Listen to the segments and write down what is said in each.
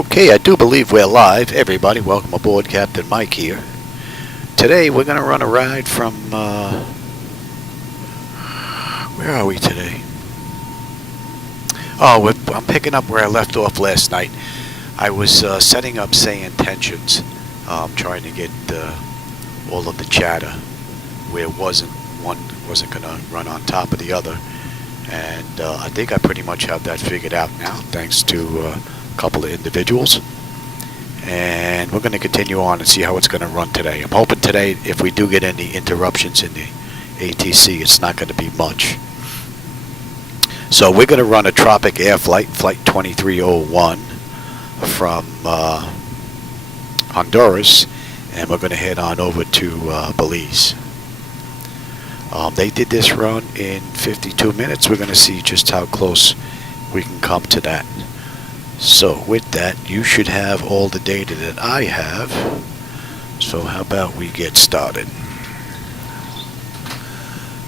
Okay, I do believe we're live. Everybody, welcome aboard. Captain Mike here. Today we're going to run a ride from, where are we today? Oh, I'm picking up where I left off last night. I was setting up SayIntentions, trying to get all of the chatter where one wasn't going to run on top of the other. And I think I pretty much have that figured out now, thanks to a couple of individuals. And we're going to continue on and see how it's going to run today. I'm hoping today, if we do get any interruptions in the ATC, it's not going to be much. So we're going to run a Tropic Air Flight, Flight 2301, from Honduras, and we're going to head on over to Belize. They did this run in 52 minutes. We're going to see just how close we can come to that. So with that, you should have all the data that I have. So how about we get started?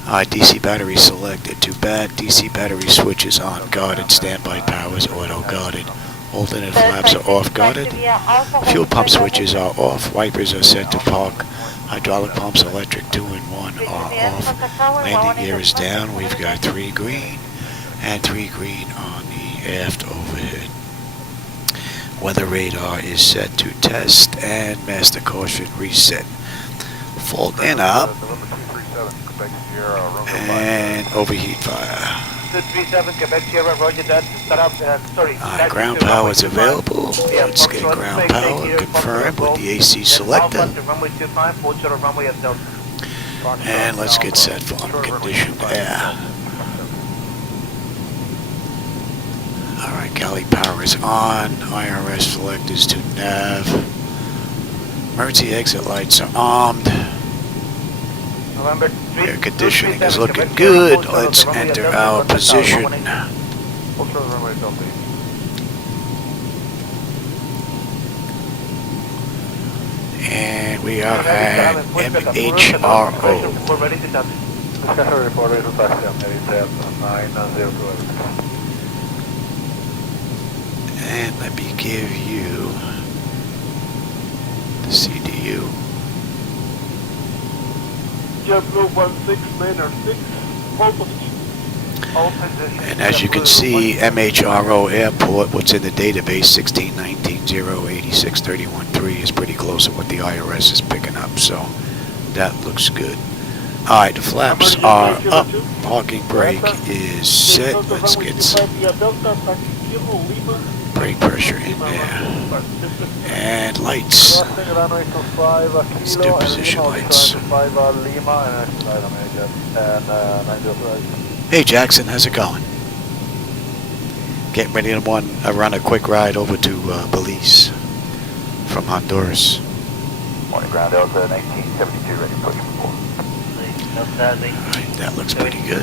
Alright, DC battery selected. Too bad. DC battery switches on guarded. Standby powers auto guarded. Alternate flaps are off guarded. Fuel pump switches are off. Wipers are set to park. Hydraulic pumps, electric 2 and 1 are off. Landing gear is down. We've got 3 green and 3 green on the aft overhead. Weather radar is set to test and master caution reset. Fault in up and overheat fire. Alright, ground power is available. Let's get ground power confirmed with the AC selector. And let's get set for unconditioned air. Alright, galley power is on. IRS selectors to nav. Emergency exit lights are armed. Air conditioning is looking good. Let's enter our position. And we are at MHRO. And let me give you the CDU. And as you can see, MHRO Airport, what's in the database, 1619-086-31-3 is pretty close to what the IRS is picking up, so that looks good. Alright, the flaps are up. Parking brake is set. Let's get some brake pressure in there. And lights. Let's do position lights. Hey Jackson, how's it going? Getting ready to run a quick ride over to Belize from Honduras. Morning, ground Delta 1972, ready to push before. Alright, that looks pretty good.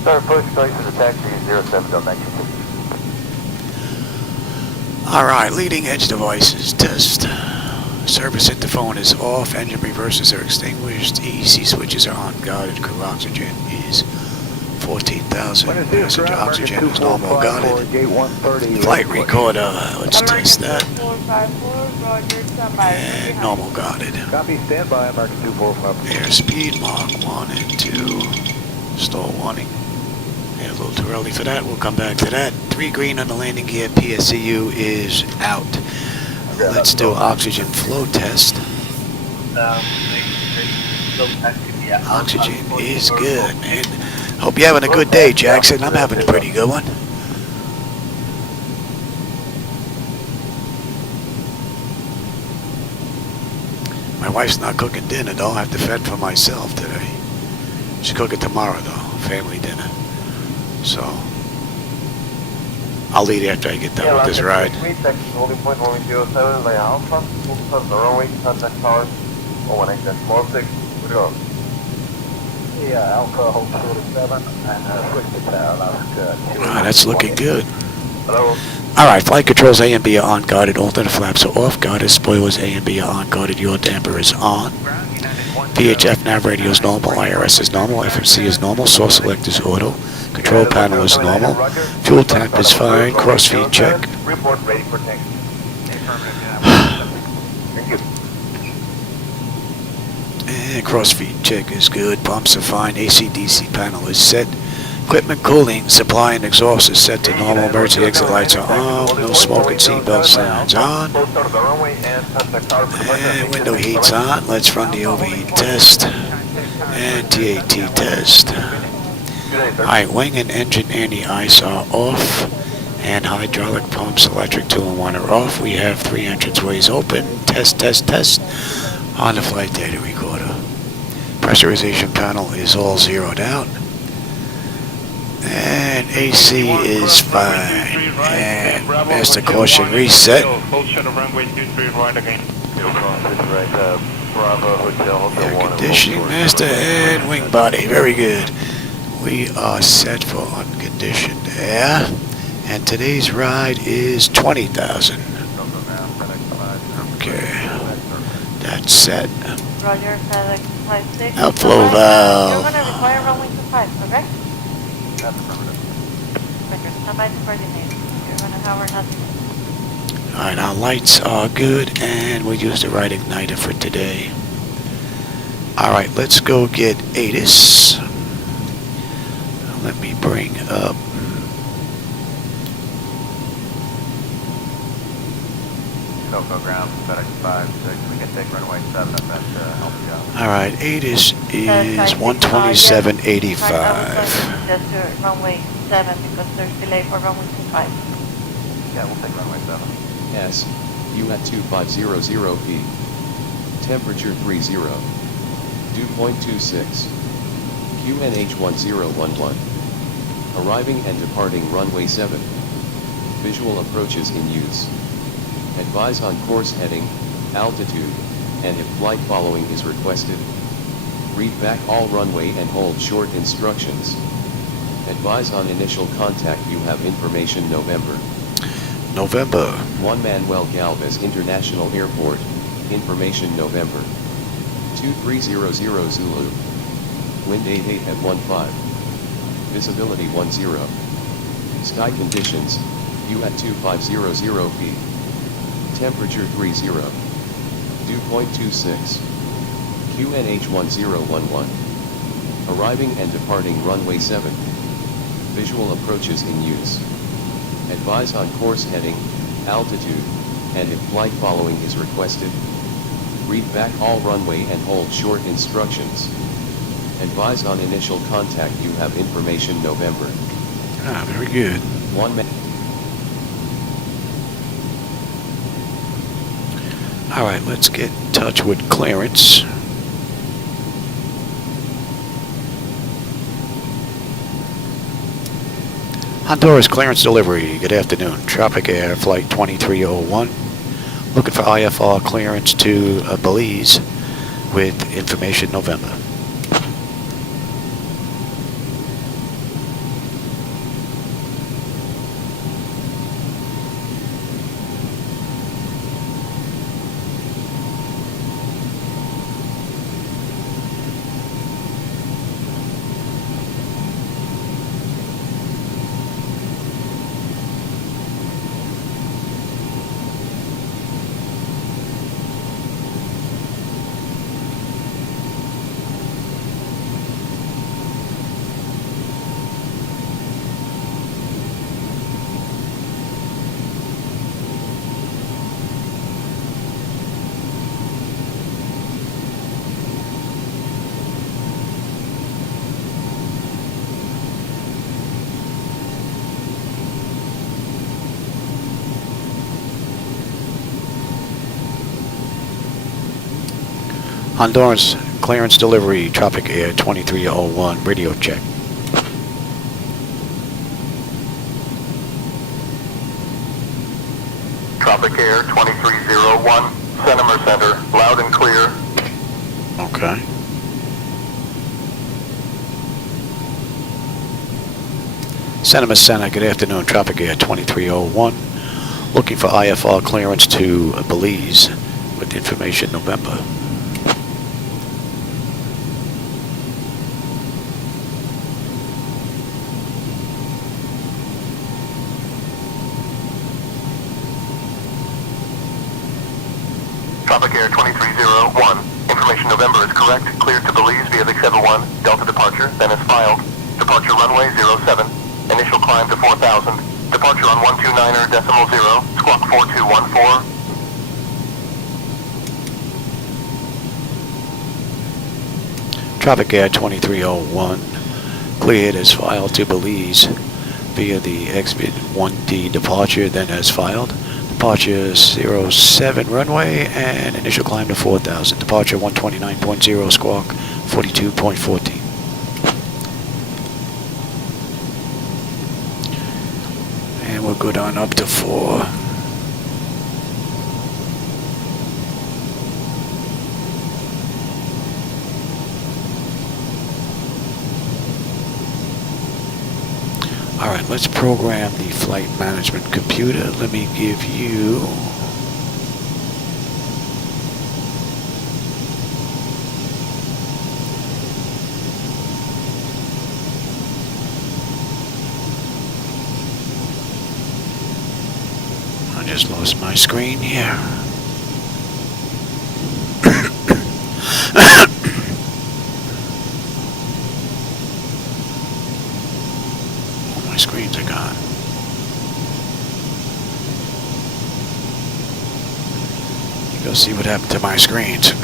Start push, going to the taxi 07 Delta 1972. Alright, leading edge devices test. Service interphone is off, engine reversers are extinguished, EEC switches are on guarded, crew oxygen is 14,000, passenger oxygen is normal guarded. Flight recorder, let's test that. And normal guarded. Copy, standby, American 245. Airspeed Mach 1 and 2. Stall warning. Yeah, a little too early for that. We'll come back to that. 3 green on the landing gear. PSCU is out. Let's do oxygen flow test. Oxygen is good, man. Hope you're having a good day, Jackson. I'm having a pretty good one. My wife's not cooking dinner, though. I have to fend for myself today. She's cooking tomorrow, though. Family dinner. So I'll leave after I get done with this ride. That's looking good. Alright, flight controls A and B are on guarded, alternate flaps are off guarded, spoilers A and B are on guarded, yaw damper is on. VHF nav radio is normal, IRS is normal, FMC is normal, source select is auto. Control panel is normal. Fuel tank is fine. Crossfeed check. Report ready for taxi. Thank you. And crossfeed check is good. Pumps are fine. AC/DC panel is set. Equipment cooling, supply and exhaust is set to normal. Emergency exit lights are on. No smoke and seatbelt signs on. And window heat's on. Let's run the overheat test. And TAT test. Alright, wing and engine anti-ice are off. And hydraulic pumps, electric 2 and 1 are off. We have 3 entranceways open. Test, test, test on the flight data recorder. Pressurization panel is all zeroed out. And AC is fine. And master caution reset. Air conditioning master and wing body. Very good. We are set for unconditioned air. And today's ride is 20,000. Okay. That's set. Roger, FedEx 56. Outflow valve. You're going to require runway 25, correct? That's affirmative. Roger, stand by to coordinate. You're going to hover nothing. Alright, our lights are good, and we used the right igniter for today. Alright, let's go get ATIS. Let me bring up Cocoa ground, FedEx 56. We can take runway 7 if that helps you out. Alright, ATIS is 127.85. Just to runway 7 because there's delay for runway 25. Yeah, we'll take runway 7. S, U at 2500p. Temperature 30. Dew point 26. QNH 1011. Arriving and departing runway 7. Visual approaches in use. Advise on course heading, altitude, and if flight following is requested. Read back all runway and hold short instructions. Advise on initial contact. You have information November. Juan Manuel Galvez International Airport, information November. 2300 Zulu. Wind 88 at 15. Visibility 10. Sky conditions, U at 2500p. Temperature 30. Dew point 26. QNH 1011. Arriving and departing runway 7. Visual approaches in use. Advise on course heading, altitude, and if flight following is requested. Read back all runway and hold short instructions. Advise on initial contact. You have information November. Ah, very good. Alright, let's get in touch with clearance. Honduras clearance delivery. Good afternoon. Tropic Air Flight 2301. Looking for IFR clearance to Belize with information November. Honduras clearance delivery. Tropic Air 2301. Radio check. Tropic Air 2301, Centimer Center, loud and clear. Okay. Cinema Center, good afternoon. Tropic Air 2301. Looking for IFR clearance to Belize with information November. Tropic Air 2301. Information November is correct. Cleared to Belize via the 71. Delta departure, then is filed. Departure runway 07. Initial climb to 4,000. Departure on 129.0. Squawk 4214. Tropic Air 2301, cleared as filed to Belize via the exit 1D departure, then as filed. Departure 07 runway and initial climb to 4,000. Departure 129.0, squawk 42.14. And we'll go down up to 4. Alright, let's program the flight management computer. Let me give you I just lost my screen here. Screens are gone. You go see what happened to my screens.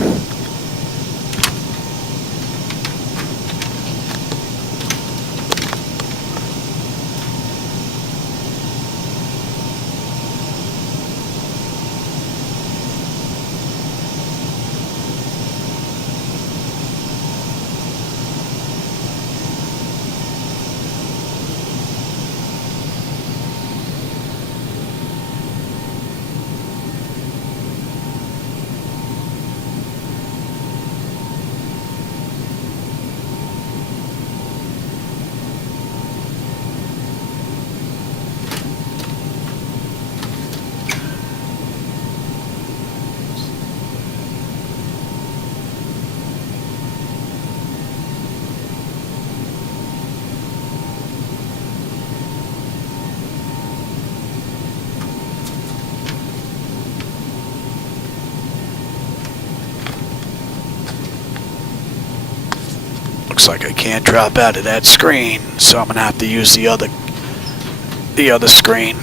Looks like I can't drop out of that screen, so I'm gonna have to use the other screen,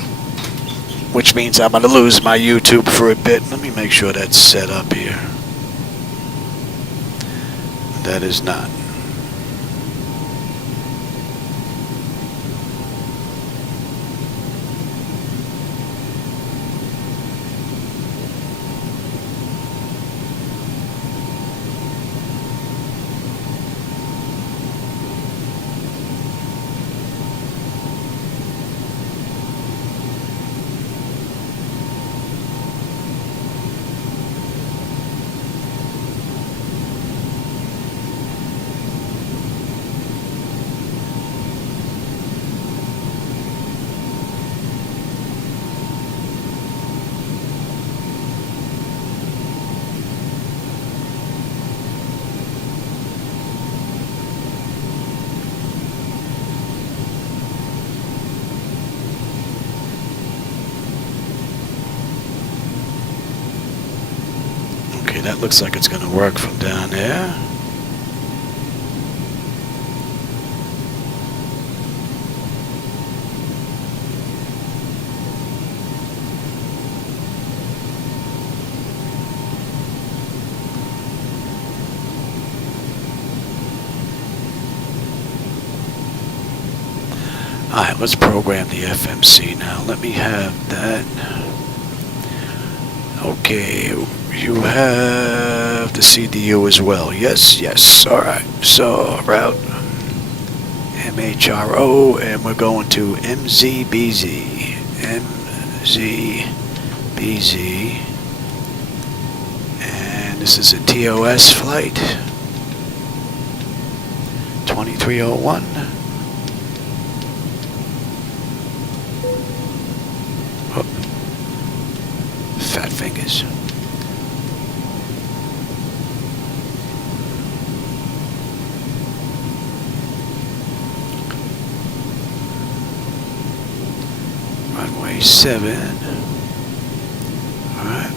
which means I'm gonna lose my YouTube for a bit. Let me make sure that's set up here. That is not. That looks like it's going to work from down there. Alright, let's program the FMC now. Let me have that. Okay, you have the CDU as well. Yes, yes. Alright, so route MHRO, and we're going to MZBZ. MZBZ. And this is a TOS flight. 2301. Oh. Fat fingers. Runway 7. Alright.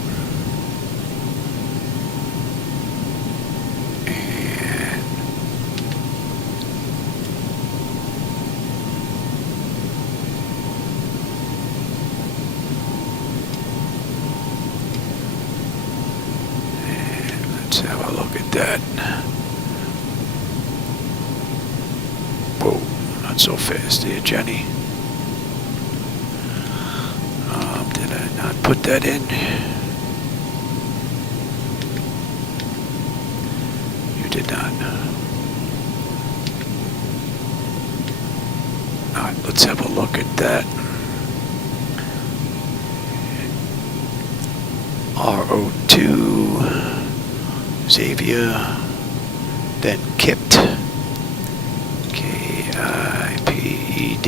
that. Whoa, not so fast there, Jenny. Did I not put that in? You did not. Alright, let's have a look at that. RO2, Xavier, then KIPT, KIPED,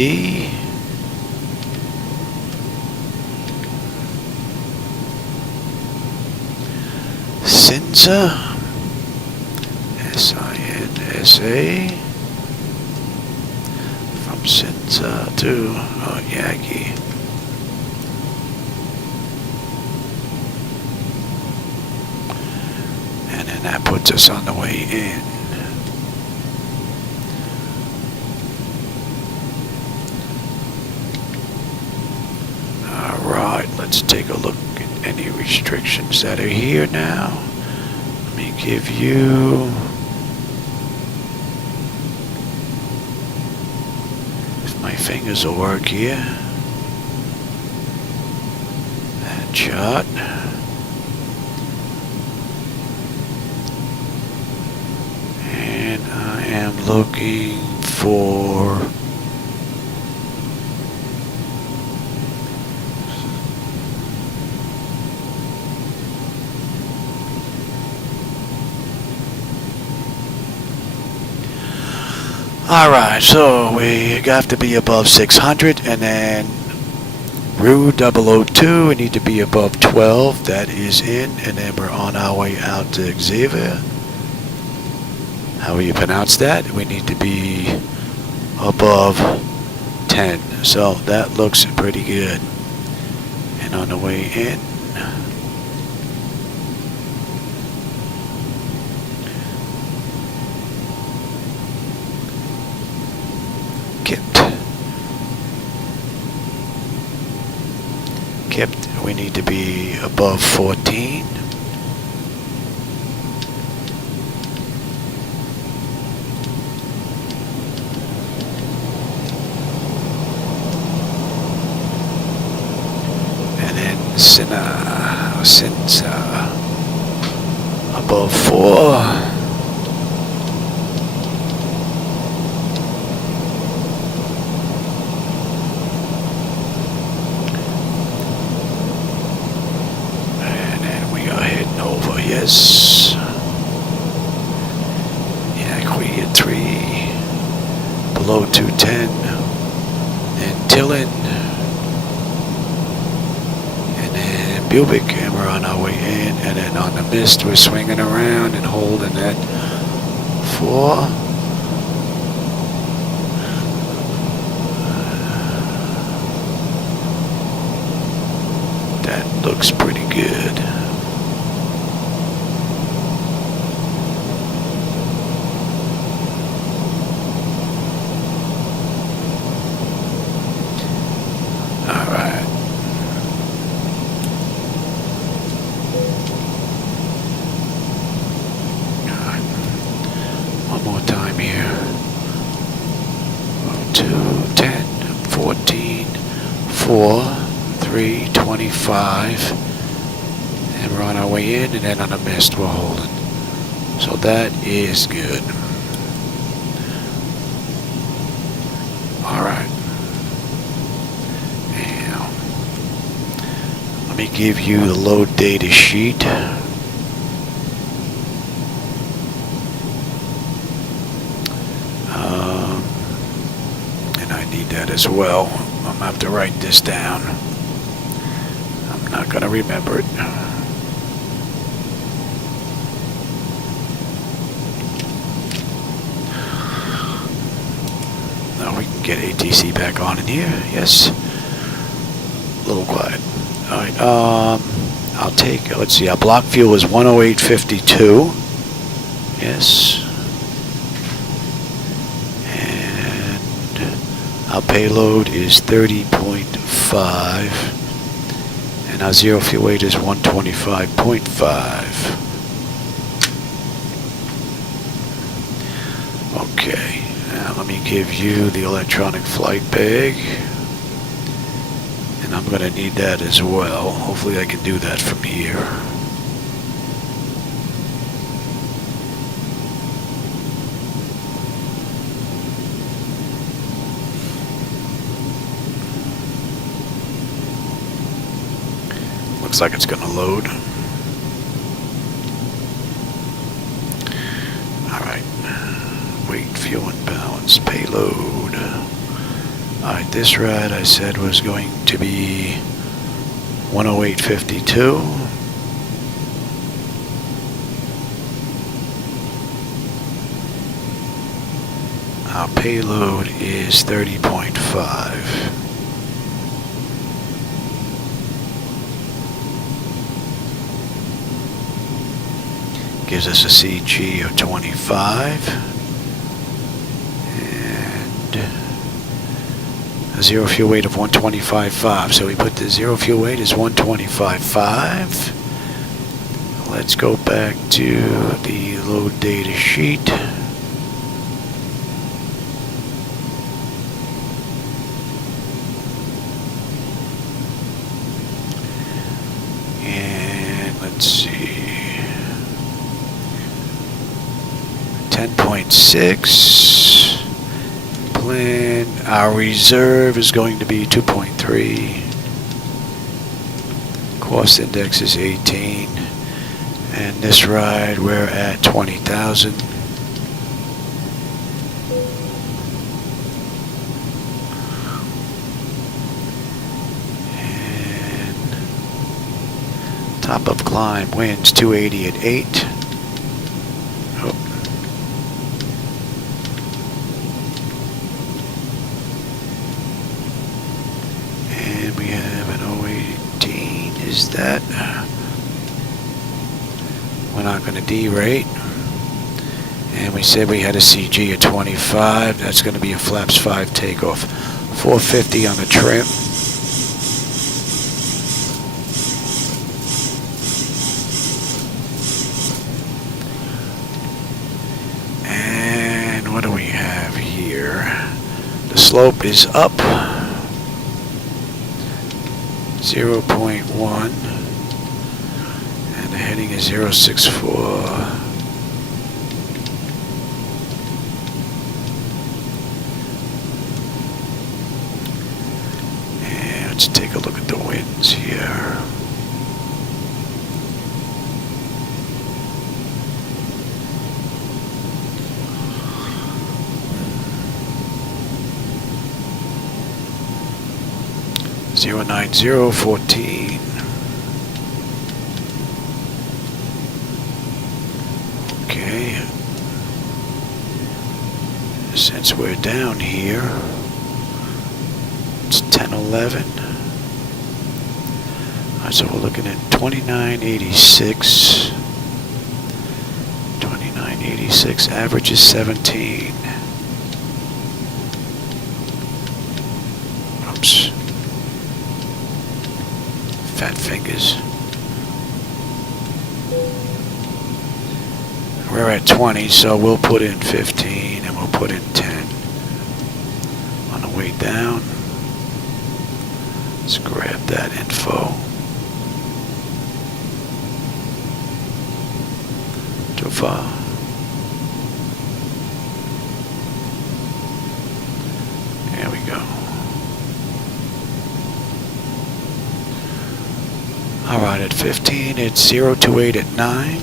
SINSA, SINSA, from SINSA to Yankee. And then that puts us on the way in. Alright, let's take a look at any restrictions that are here now. Let me give you... if my fingers will work here. That shot. And I am looking for... Alright, so we have to be above 600, and then Rue 002, we need to be above 12, that is in, and then we're on our way out to Xavier. How will you pronounce that? We need to be above 10, so that looks pretty good. And on the way in, KIPT, we need to be above 14. And then Sinsa above 4. Yes. Yeah, we get 3 below 210, and Tillin, and then Bubic, and we're on our way in, and then on the mist we're swinging around and holding that 4. That looks pretty good. One more time here. 2, 10, 14, 4, 3, 25. And we're on our way in, and then on the mist we're holding. So that is good. Alright. Now, let me give you the load data sheet. And I need that as well. I'm going to have to write this down. I'm not going to remember it. Now we can get ATC back on in here. Yes. A little quiet. Alright, I'll take, let's see, our block fuel is 108.52. Yes. And our payload is 30.5. And our zero fuel weight is 125.5. Okay, now let me give you the electronic flight bag. And I'm going to need that as well. Hopefully I can do that from here. Looks like it's going to load. Alright. Weight, fuel, and balance. Payload. Alright, this ride I said was going to be 108.52. Our payload is 30.5. Gives us a CG of 25 and a zero fuel weight of 125.5. So we put the zero fuel weight as 125.5. Let's go back to the load data sheet. And let's see. 10.6. Plan. Our reserve is going to be 2.3. Cost index is 18. And this ride we're at 20,000. And top of climb winds 280 at 8. We have an 018, is that? We're not going to derate. And we said we had a CG of 25, that's going to be a flaps 5 takeoff. 450 on the trim. And what do we have here? The slope is up. 0.1 and the heading is 064. And let's take a look at the winds here. Zero 9014. Okay. Since we're down here, it's 1011. Alright, so we're looking at 2986. 2986. Average is 17. Oops. Fat fingers. We're at 20, so we'll put in 15 and we'll put in 10. On the way down, let's grab that info. Too far. There we go. Alright, at 15, it's 028 at 9.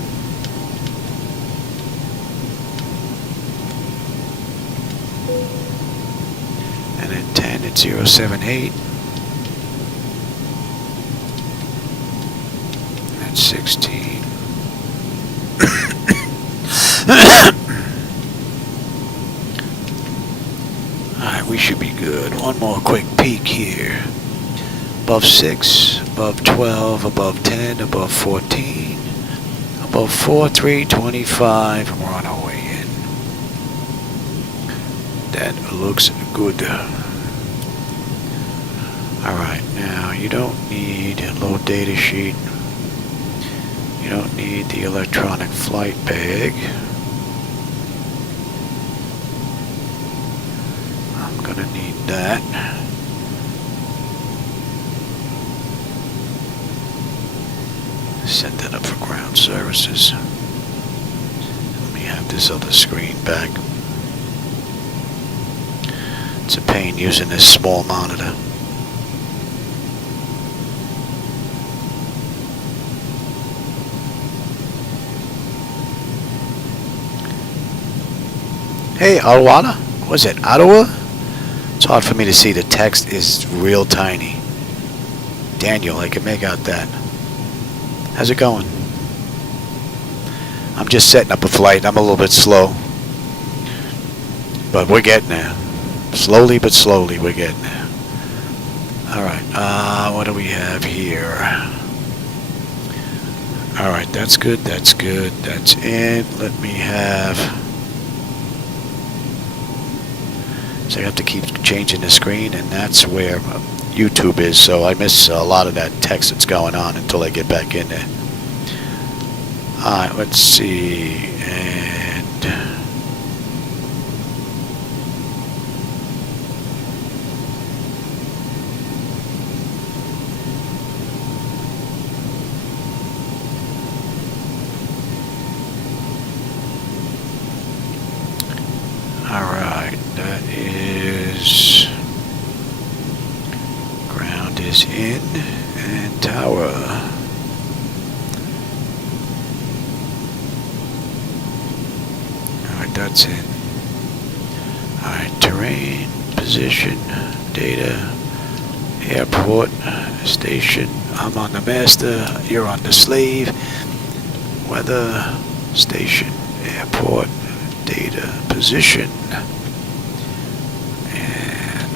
And at 10, it's 078. At 16. Alright, we should be good. One more quick peek here. Above 6, above 12, above 10, above 14, above 4, 3, 25, and we're on our way in. That looks good. Alright, now you don't need a load data sheet. You don't need the electronic flight bag. I'm gonna need that. Set that up for ground services. Let me have this other screen back. It's a pain using this small monitor. Hey, Ottawa? Was it Ottawa? It's hard for me to see. The text is real tiny. Daniel, I can make out that. How's it going? I'm just setting up a flight. I'm a little bit slow. But we're getting there. Slowly but slowly we're getting there. Alright, what do we have here? Alright, that's good, that's good, that's in. Let me have... So I have to keep changing the screen, and that's where YouTube is, so I miss a lot of that text that's going on until I get back in there. Alright, let's see, and... Alright, that is... Ground is in, and tower. Alright, that's in. Alright, terrain, position, data, airport, station. I'm on the master, you're on the slave. Weather, station, airport, data, position. And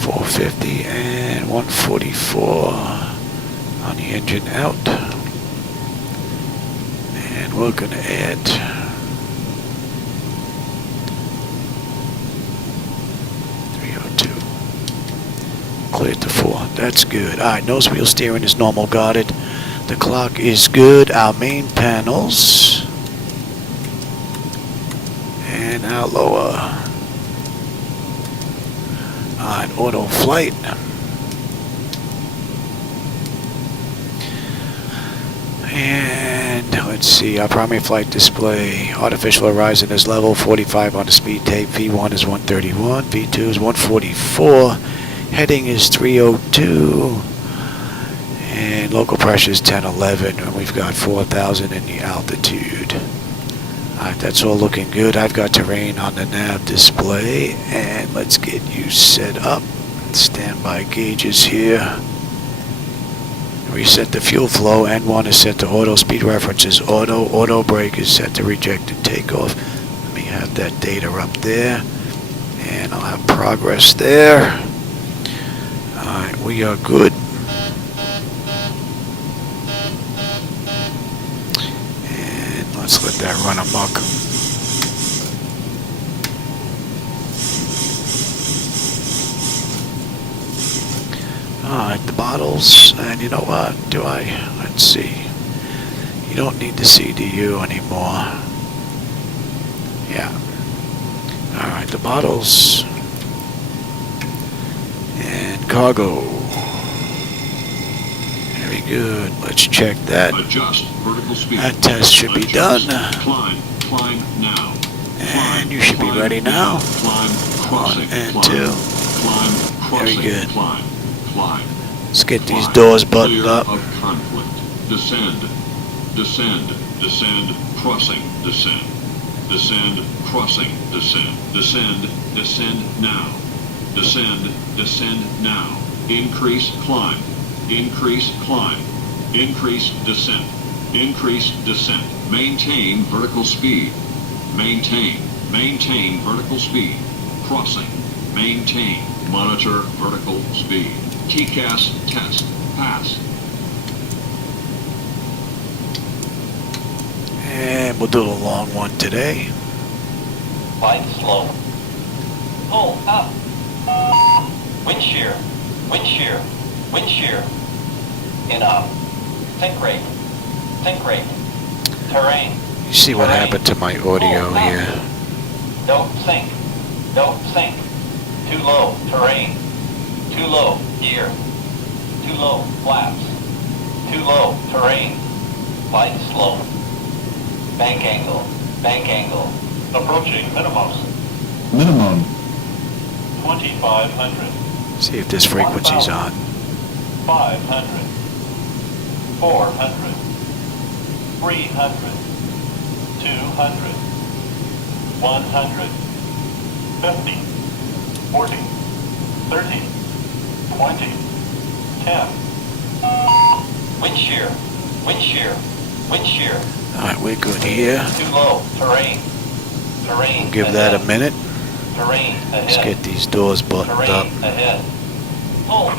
450 and 144 on the engine out. And we're gonna add 302. Cleared to 4. That's good. Alright, nose wheel steering is normal guarded. The clock is good. Our main panels. And our lower. Alright, auto flight. And let's see, our primary flight display. Artificial horizon is level 45 on the speed tape. V1 is 131. V2 is 144. Heading is 302. And local pressure is 1011. And we've got 4,000 in the altitude. Alright, that's all looking good. I've got terrain on the nav display. And let's get you set up. Standby gauges here. Reset the fuel flow. N1 is set to auto. Speed reference is auto. Auto brake is set to rejected takeoff. Let me have that data up there. And I'll have progress there. Alright, we are good. And let's let that run amok. Alright, the bottles, and you know what, let's see, you don't need the CDU anymore. Yeah. Alright, the bottles, and cargo. Very good, let's check that. Adjust vertical speed. That test should be done. Climb now. And you should be ready now. Climb, crossing, 1 and climb, 2. Climb, crossing, Very good. Climb. Let's get these doors buttoned Clear up. of conflict. Descend. Descend. Descend. Crossing. Descend. Descend. Crossing. Descend. Descend. Descend now. Descend. Descend now. Increase climb. Increase climb. Increase descent. Increase descent. Maintain vertical speed. Maintain. Maintain vertical speed. Crossing. Maintain. Monitor vertical speed. TCAS test. Pass. And we'll do the long one today. Flight slow. Pull up. Wind shear. Wind shear. Wind shear. In up. Think rate. Think rate. terrain. You see what Terrain. happened to my audio Pull up. here? Don't sink. Don't sink. Too low, terrain. Too low, gear. Too low, flaps. Too low, terrain. Flight slow. Bank angle. Bank angle. Approaching minimums. Minimum. 2,500. See if this frequency's on. 500. 400. 300. 200. 100. 50. 40. 30. 20. 10. Wind shear. Wind shear. Wind shear. Alright, we're good here. Too low. Terrain. Terrain. Give that a ahead. minute. Terrain ahead. Let's get these doors buttoned Terrain up. ahead. Pull up.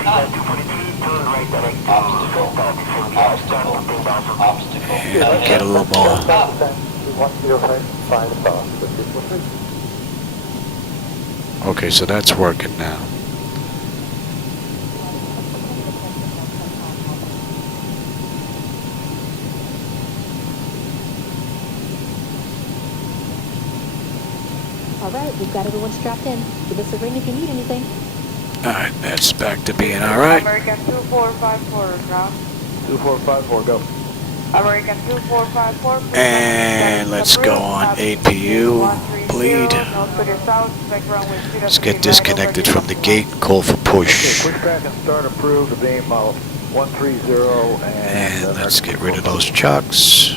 Obstacle. Obstacle. Obstacle. Yeah, get a little more. Stop. Okay, so that's working now. All right, we've got everyone strapped in. Give us a ring if you need anything. Alright, that's back to being alright. American 2454, ground. 2454, go. American 2454. And let's go on APU, bleed. Let's get disconnected from the gate and call for push. Push back and start approved to beam 130 And let's get rid of those chucks.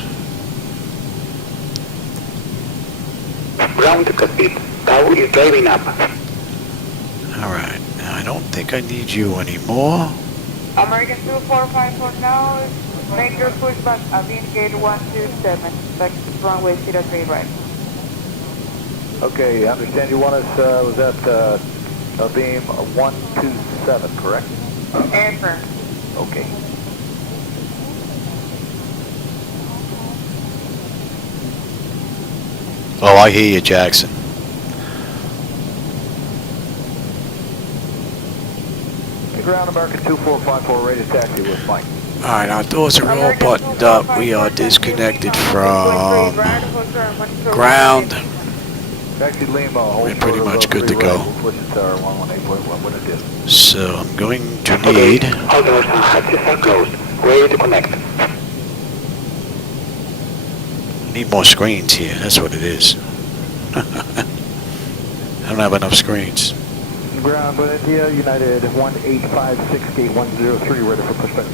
Ground to Cockpit. Tower is driving up. Alright, now I don't think I need you anymore. American 2454 now. Make your pushback at gate 127. Back to runway 03 right. Okay, I understand you want us, was that beam 127, correct? Affirm. Okay. Oh, I hear you, Jackson. Hey, ground American 2454, ready to taxi with Mike. Alright, our doors are all buttoned up. We are disconnected from ground. Taxi Lima, We're pretty much good to go. Switch it to our 118.1, what it is. So I'm going to need... All doors and hatches are closed. Ready to connect. Need more screens here, that's what it is. I don't have enough screens. Ground, India, United 1856, gate 103, ready for pushback.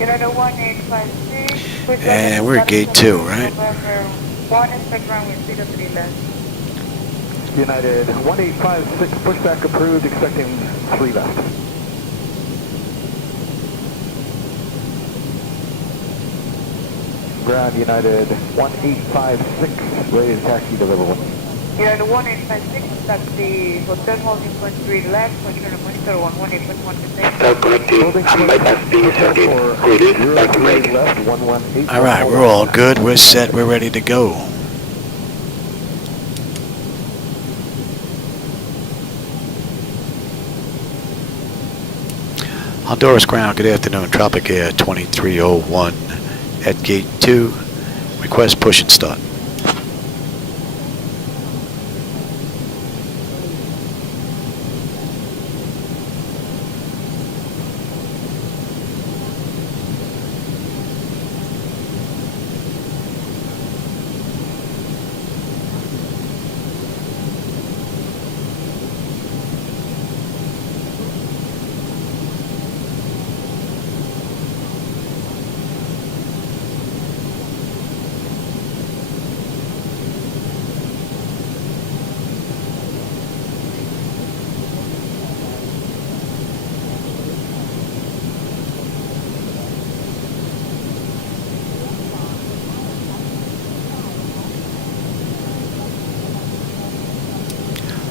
United 1856. And we're at gate 2, right? 1 expect runway 03 left. United 1856, pushback approved, expecting 3 left. Ground United 1856, ready to taxi deliver 1. United 1856, taxi hotel holding point 3 left, control monitor 118.1 detect. Start connecting and bypass being inserted. Release back to break. Alright, we're all good, we're set, we're ready to go. Honduras ground, good afternoon. Tropic Air 2301 at gate 2. Request push and start.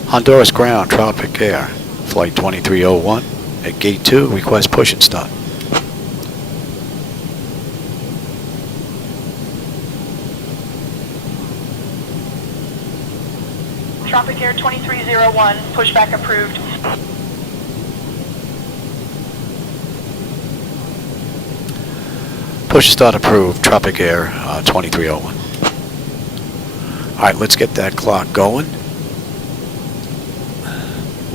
Honduras ground, Tropic Air, flight 2301 at gate 2, request push and start. Tropic Air 2301, pushback approved. Push start approved, Tropic Air 2301. Alright, let's get that clock going.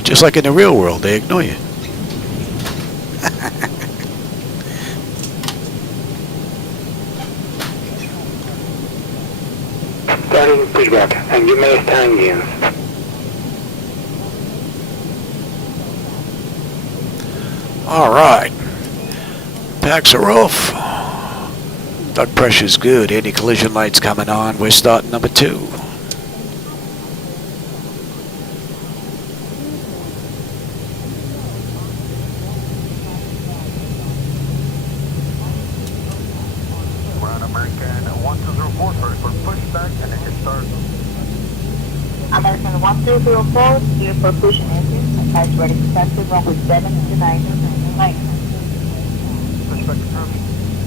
Just like in the real world, they ignore you. Starting pushback, and you may start engines. Alright. Packs are off. Duct pressure's good. Anti-collision lights coming on. We're starting number 2. We're on American 1204, sorry for pushback, and engine start. American 1204, clear for push and engine. Flight ready to taxi, runway 7 to 9. Pushback approved.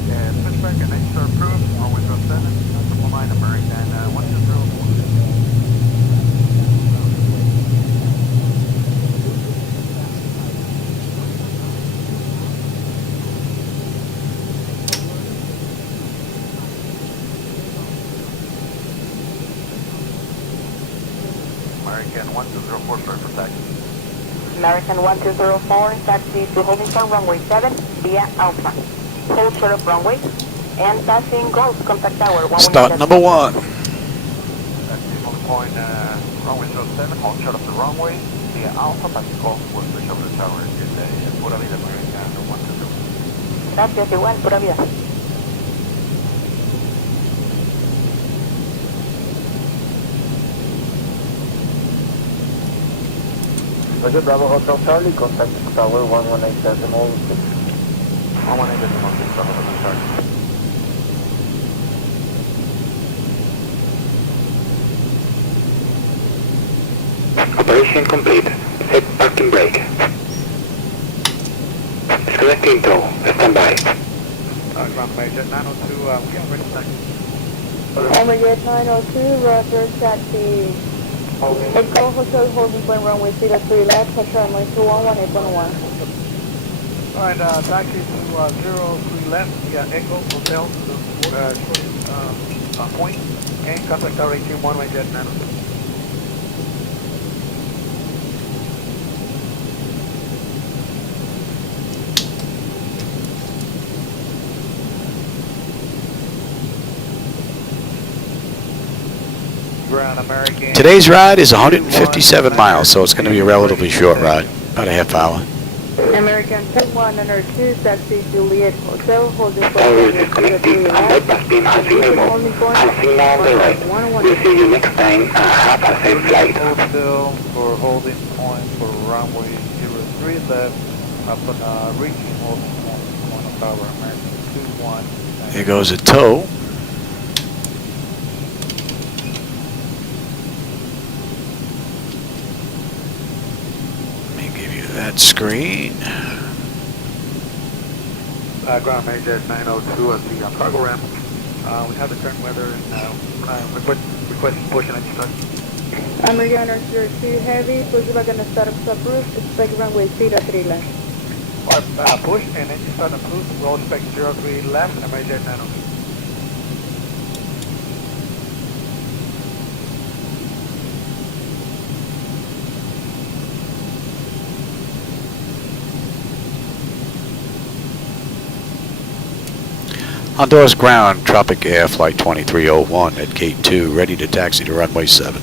And pushback and engine start approved. Runway 07, triple line American 1204. American 1204, sorry for taxi. American 1204, taxi to Holdington, runway 7 via Alpha. Hold short of runway and passing Gulf, contact tower. Start number 1. Taxi hold point runway 07, hold short of the runway via Alpha, passing Gulf, will switch over the tower. Es pura vida, American 1204. Gracias, igual, pura vida. Roger, Bravo Hotel Charlie, contact tower 118.6. 118.6, Bravo Hotel Charlie. Operation complete. Set parking brake. Disconnecting tow. Stand by. Ground Major 902, we are ready to taxi. Emirates 902, Roger, taxi. Echo Hotel holding point runway 03 left, control runway 211.8.1. Alright, taxi to 03 left via Echo Hotel to the point, and contact tower 18 way jet 902. Ground American. Today's ride is 157 miles, so it's going to be a relatively short ride, about a half hour. American 2102, taxi Juliet Hotel, holding point Always runway disconnecting 03 and left. bypass beam has been removed. And signal on the right. We'll see you next time and have a safe flight. Hotel for holding point for runway 03 left, upon reaching holding point on tower American 21. Here goes a tow. Let me give you that screen. Ground Major 902 at the cargo ramp. We have the current weather and requesting push and engine start. American 02 heavy, pushback and startup approved, expect runway 03 left. Push and engine start approved. Roll spec 03 left and American 902. Honduras ground, Tropic Air Flight 2301 at Gate 2, ready to taxi to runway 7.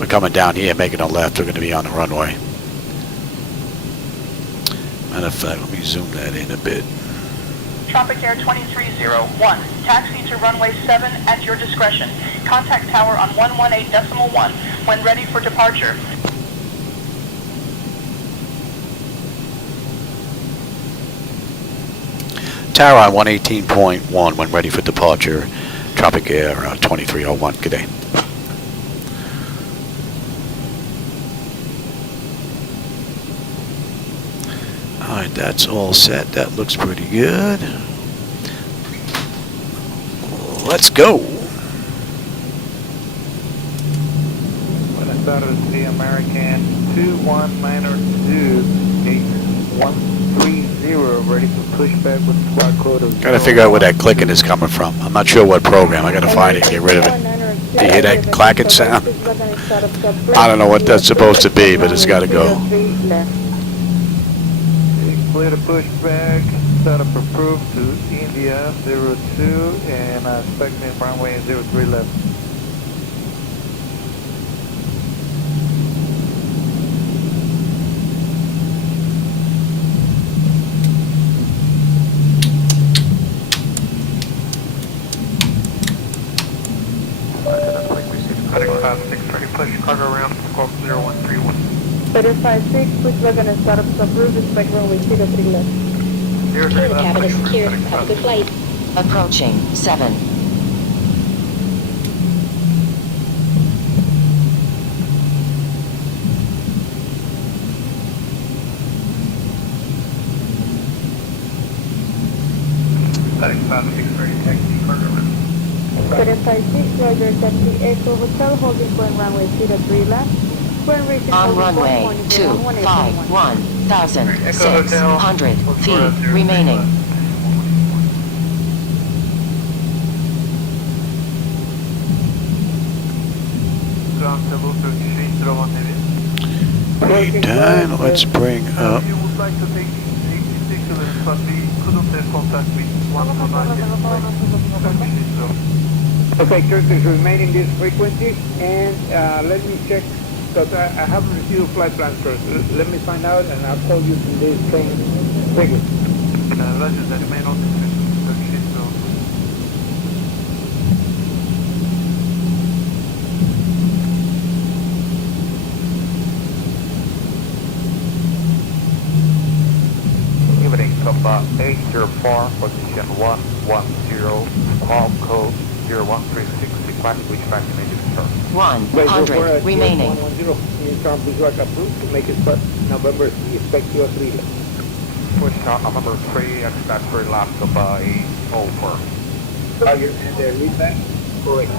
We're coming down here, making a left. We're going to be on the runway. Matter of fact, let me zoom that in a bit. Tropic Air 2301, taxi to runway 7 at your discretion. Contact tower on 118.1 when ready for departure. Tower on 118.1 when ready for departure. Tropic Air 2301. Good day. Alright, that's all set. That looks pretty good. Let's go. the American 2192-8130, ready for pushback with squad code of Gotta figure out where that clicking is coming from. I'm not sure what program. I gotta find it and get rid of it. Do you hear that clacking sound? I don't know what that's supposed to be, but it's gotta go. Clear to pushback, setup approved to India 02, and expecting runway 03 left. Cutting 56, ready push cargo around squawk 0131. 556, push back and start up approved, expect runway 03 left. Secure the cabin is secure. Have a good flight. Approaching 7. Cutting 56, ready taxi cargo around. 56, Roger, taxi Echo Hotel, holding point runway 03 left. On runway 251,600 feet remaining. Meantime, let's bring up. If you would like to take 86 but we couldn't have contact with 119. Okay, Turkish, remaining this frequency, and let me check, because I haven't received flight plans first. Let me find out, and I'll call you from this same frequency. Roger, that remain on the frequency, so. Evening, Copa 804, position 110, call code 0136, request which vaccinated sir. 100 remaining. 110, inform Bismarck approved to make it but November 3, expect 03 left. Push on November 3, expect for last Copa 804. Roger, and their lead back, correct.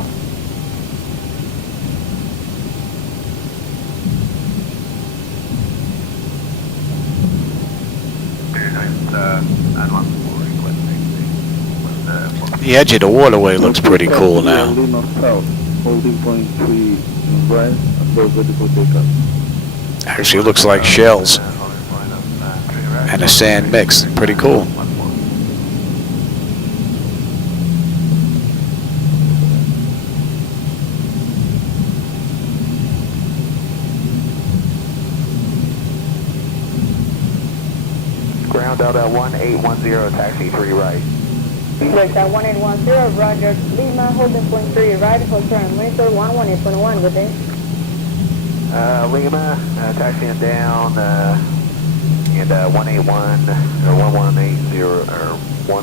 The edge of the waterway looks pretty cool now. Lima South, holding point 3 west, for vertical takeoff. Actually looks like shells and a sand mix. Pretty cool. Ground out at 1810, taxi 3 right. Bridge at 1810, Roger, Lima, holding point 3 right, hotel and monitor 118.1, good day. Lima, taxiing down, and 181, or 1180, or 10,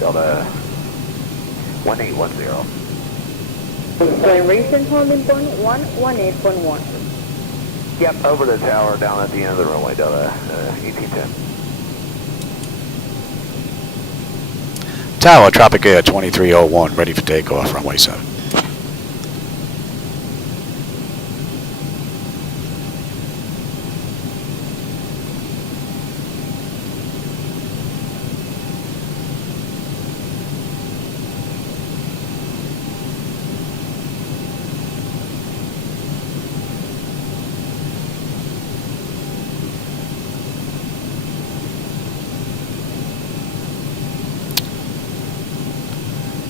Delta 1810. Going recent holding point 118.1. Yep, over the tower, down at the end of the runway, Delta 1810. Tower, Tropic Air 2301, ready for takeoff, runway 7.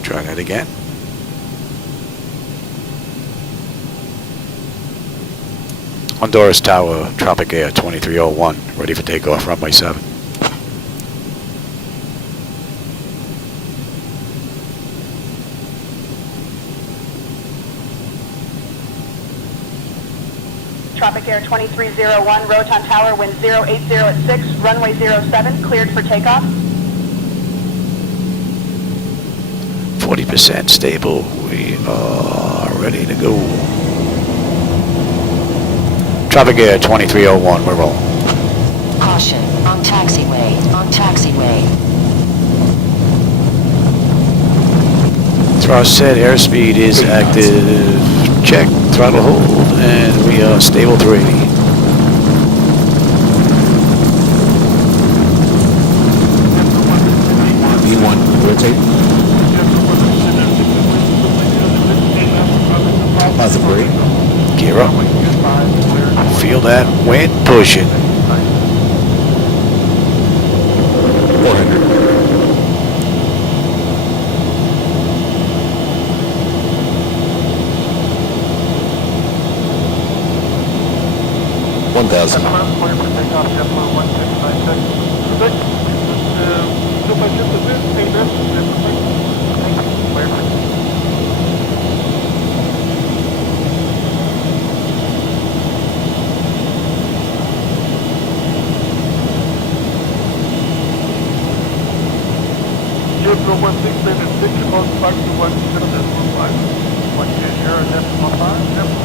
Try that again. Honduras Tower, Tropic Air 2301, ready for takeoff, runway 7. Tropic Air 2301, Roton Tower, wind 080 at 6, runway 07, cleared for takeoff. 40% stable. We are ready to go. Tropic Air 2301, we're rolling. Caution, on taxiway, on taxiway. Thrust set, airspeed is active. Check. throttle hold, and we are stable 380. V1, rotate. Positive grade. Gear up. Feel that wind pushing. 400. $1,000.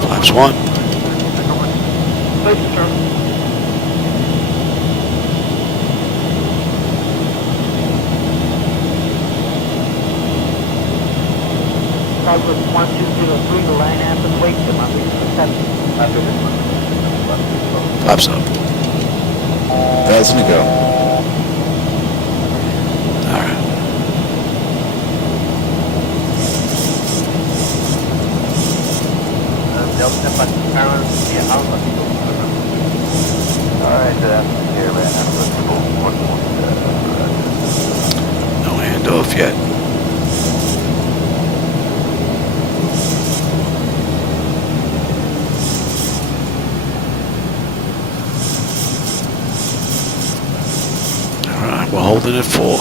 Flaps 1. Southwest 1203, the line after the wake to Monday, 7. Flaps up. 1,000 to go. Alright. No handoff yet. Alright, we're holding it 4.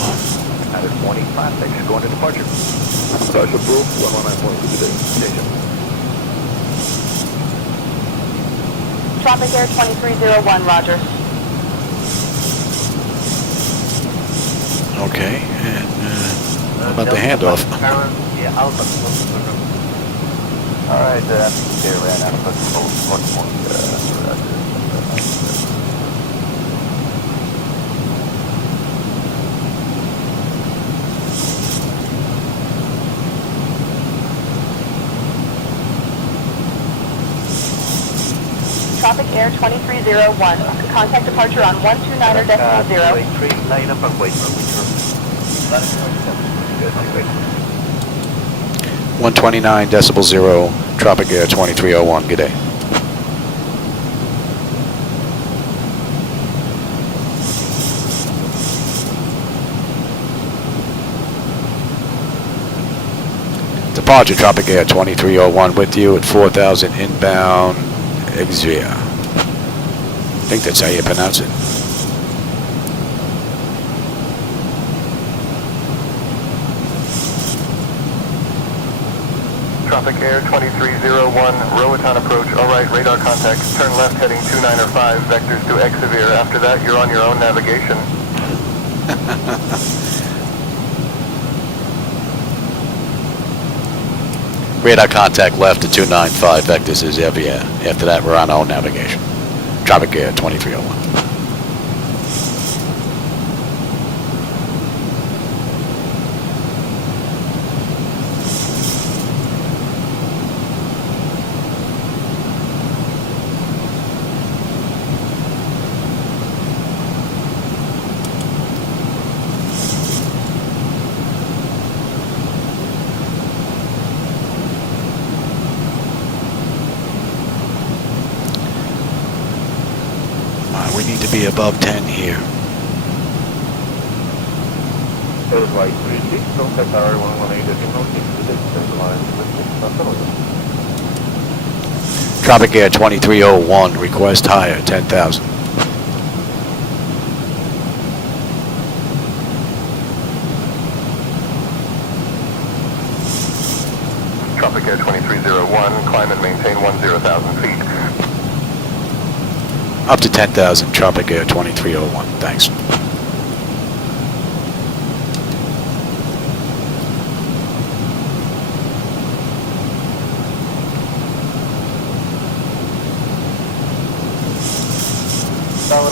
At 25, section going to departure. Start approved, 119.2 today. Station. Tropic Air 2301, roger. Okay, and how about the handoff? Alright, here, ran out of Tropic Air 2301, contact departure on 129.0. line up and wait for 129.0, Tropic Air 2301, good day. Departure, Tropic Air 2301 with you at 4,000 inbound Exia. I think that's how you pronounce it. Tropic Air 2301, Roatan approach, alright, radar contact, turn left heading 2905, vectors to Exavir. After that, you're on your own navigation. Radar contact left to 295, vectors is Evia. After that, we're on our own navigation. Tropic Air 2301. We need to be above 10 here. Tropic Air 2301, request higher, 10,000. Tropic Air 2301, climb and maintain 10,000 feet. Up to 10,000, Tropic Air 2301, thanks.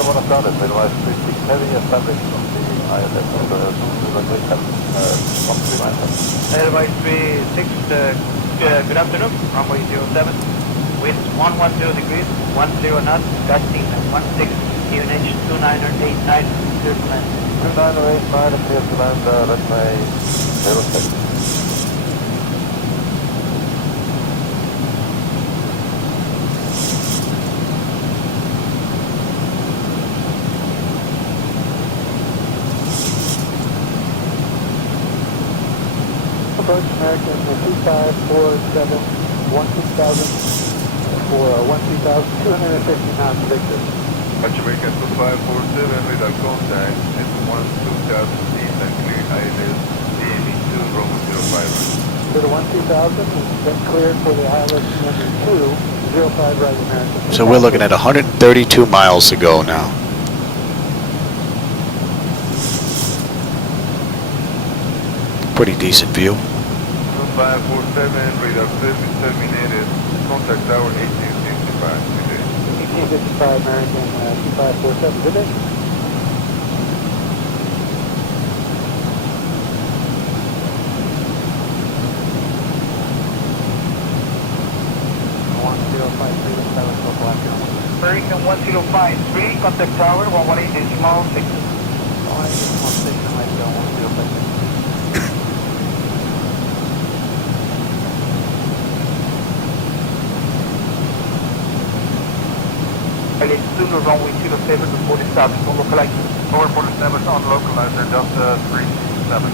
buenas tardes, Belize 36 heavy established on the ILS runway 7. Belize 36, good afternoon, runway 07. Winds 110 degrees, 10 knots, gusting 16, QNH 2989, clear to land. 2989, clear to land, runway 06. Approach American 2547, 16,000 for 13,250 knots, Victor. American 2547, radar contact, it's 12,000 feet and clear ILS-Z 2, Roman 05. For the 12,000, it's been cleared for the ILS-Z 2, 05 right American. So we're looking at 132 miles to go now. Pretty decent view. 547, radar service terminated. Contact tower 1855. Good day. 1855 American 2547. Good day. American 1053, contact tower 118.6. 118.6. LA Zulu runway 2 to favor to 47 on localizer. Over 47 on localizer, Delta 37.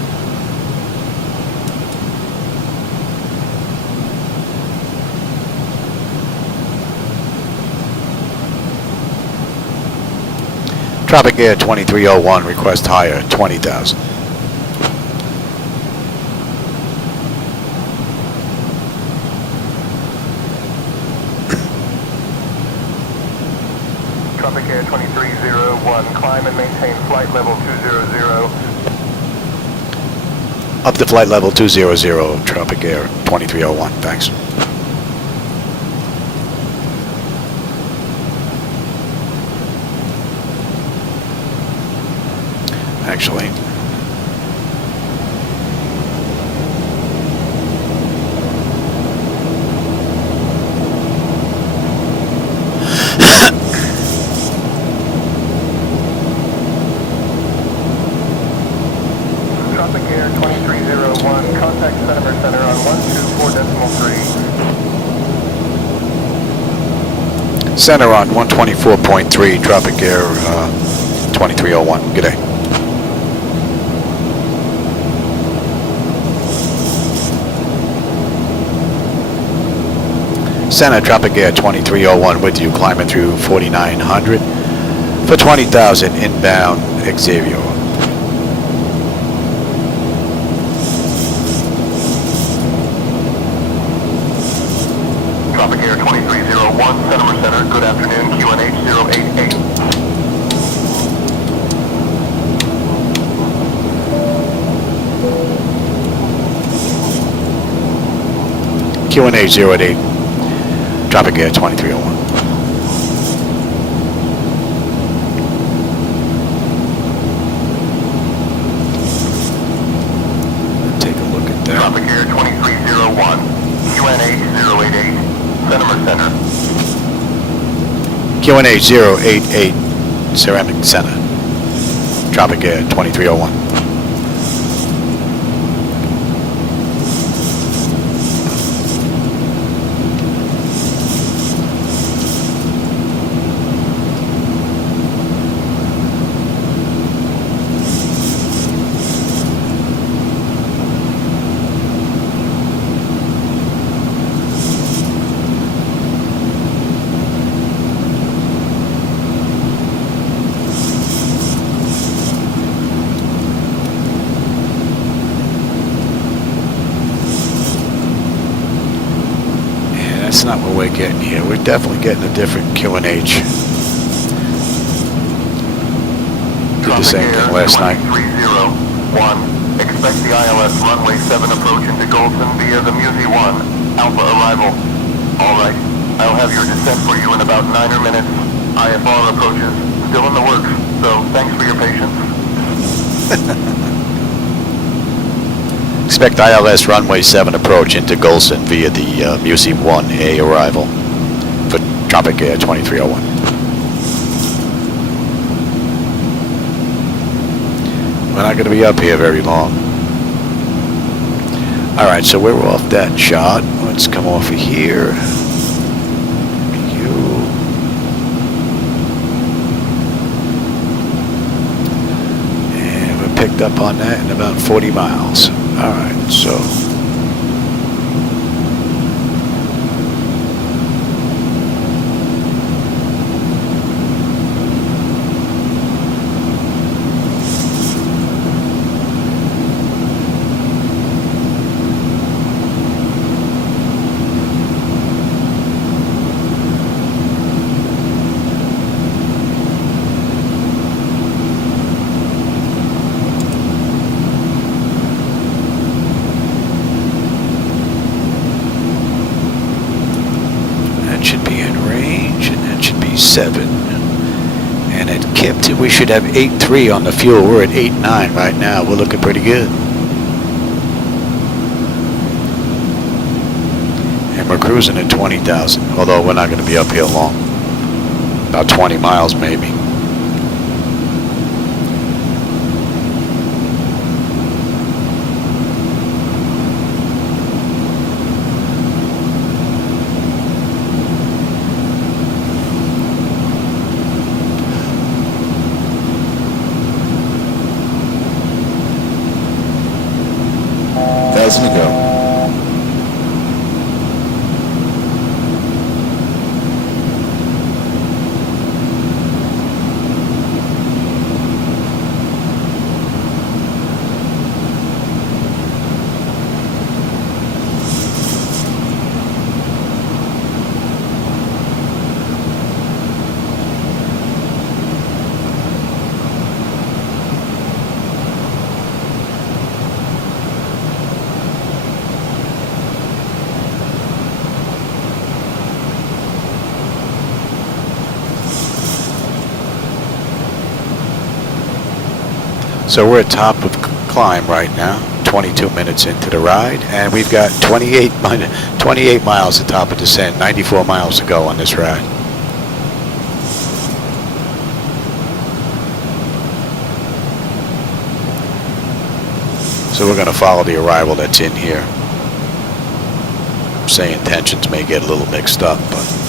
Tropic Air 2301, request higher, 20,000. Tropic Air 2301, climb and maintain flight level 200. Up to flight level 200, Tropic Air 2301, thanks. Actually, Tropic Air 2301, contact Center Center on 124.3. center on 124.3, Tropic Air 2301, good day. Center, Tropic Air 2301 with you, climbing through 4900 for 20,000 inbound Xavier. Tropic Air 2301, Center Center, good afternoon, QNH 088. QNH 088, Tropic Air 2301. Take a look at that. Tropic Air 2301, QNH 088, Center Center. QNH 088, Ceramic Center, Tropic Air 2301. That's not what we're getting here. We're definitely getting a different QNH. Did the same thing last night. 301, expect the ILS runway 7 approach into Goldson via the Musi 1, Alpha arrival. Alright, I'll have your descent for you in about 9 minutes. IFR approaches, still in the works, so thanks for your patience. Expect ILS runway 7 approach into Goldson via the Musi 1A arrival. Tropic Air 2301. We're not going to be up here very long. Alright, so we're off that shot. Let's come off of here. And we're picked up on that in about 40 miles. Alright, so should be in range, and that should be 7. And at Kipt, we should have 8.3 on the fuel. We're at 8.9 right now. We're looking pretty good. And we're cruising at 20,000, although we're not going to be up here long. About 20 miles maybe. To go. So we're at top of climb right now, 22 minutes into the ride, and we've got 28 miles at top of descent, 94 miles to go on this ride. So we're going to follow the arrival that's in here. SayIntentions may get a little mixed up, but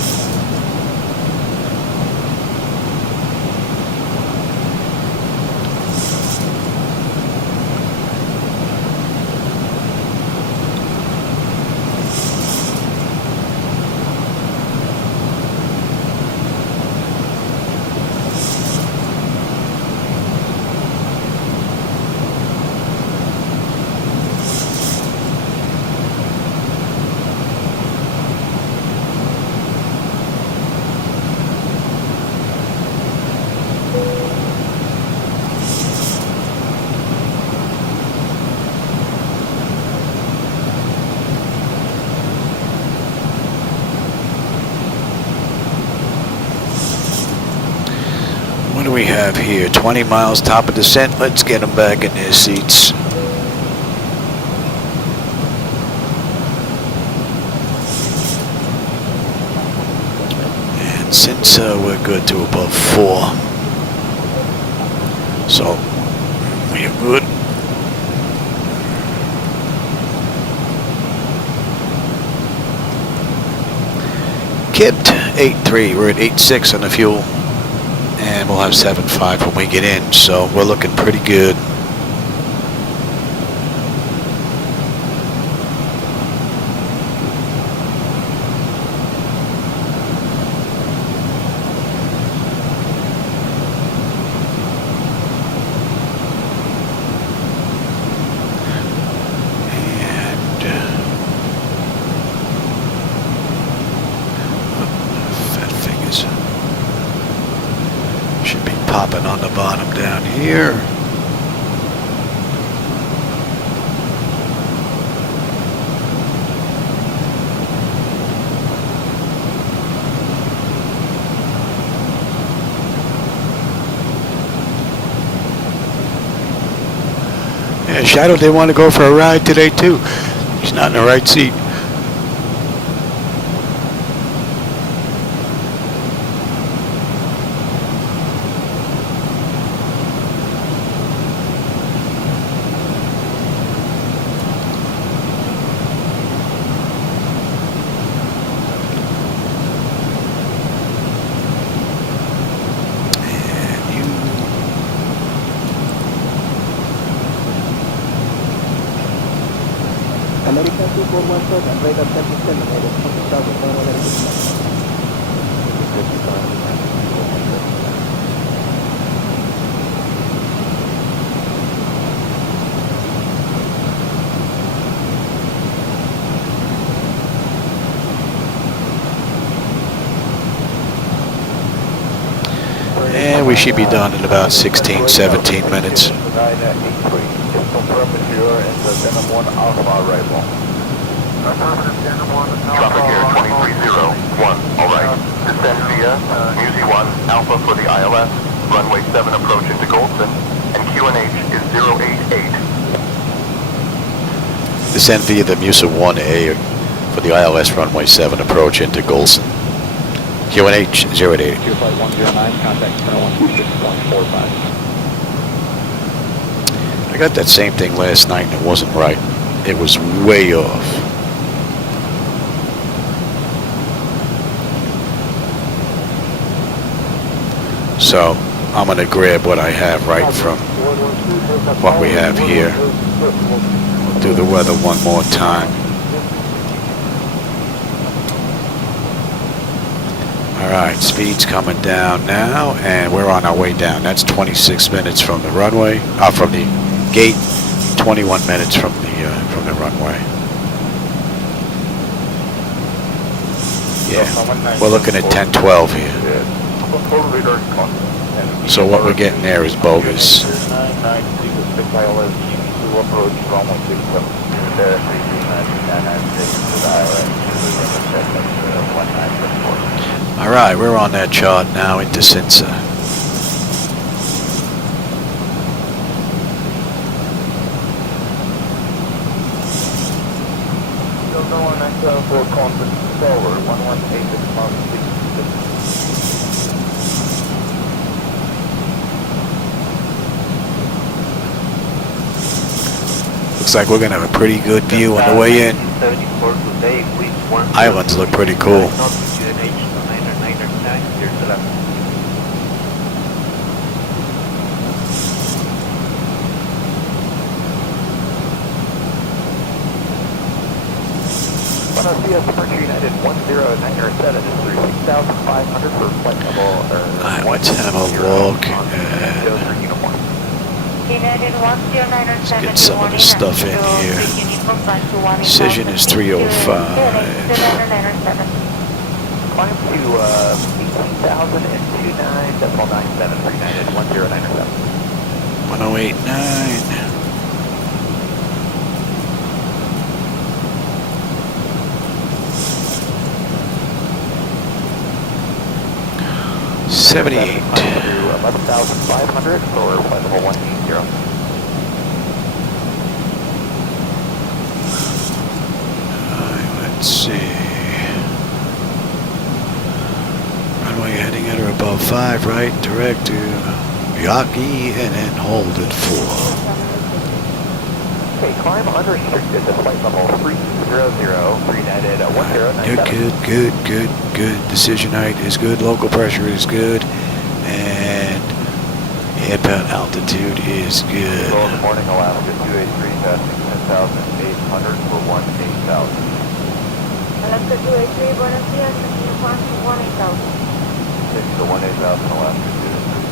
what do we have here? 20 miles top of descent. Let's get them back in their seats. And since we're good to above 4, so we're good. Kipt 8.3. We're at 8.6 on the fuel. And we'll have 7.5 when we get in, so we're looking pretty good. Popping on the bottom down here. Yeah, Shadow didn't want to go for a ride today too. He's not in the right seat. 417, radar 10 disseminated, 20,000. And we should be done in about 16, 17 minutes. Tropic Air 2301, alright. Descend via Musi 1, Alpha for the ILS, runway 7 approach into Goldson, and QNH is 088. Descend via the Musa 1A for the ILS runway 7 approach into Goldson. QNH 088. Flight 109, contact Terminal 126.45. I got that same thing last night and it wasn't right. It was way off. So I'm going to grab what I have right from what we have here. We'll do the weather one more time. Alright, speed's coming down now, and we're on our way down. That's 26 minutes from the runway, from the gate, 21 minutes from the runway. Yeah, we're looking at 10-12 here. So what we're getting there is bogus. Alright, we're on that chart now into Cinsa. Looks like we're going to have a pretty good view on the way in. Islands look pretty cool. United 10907 is 36,500 for flight level. Alright, let's have a look at, let's get some of the stuff in here. Decision is 305. Climb to 18,029.97 for United 10907. 1089. 78. 11,500 for flight level 180. Let's see. Runway heading at or above 5, right? Direct to Yaki and then hold at 4. Okay, climb unrestricted to flight level 300 for United 1097. Good. Decision height is good. Local pressure is good. And airbound altitude is good. Good morning, Alaska 283, passing 10,800 for 18,000. Alaska 283, buenos días, continue climb to 18,000. Take to 18,000, Alaska 283.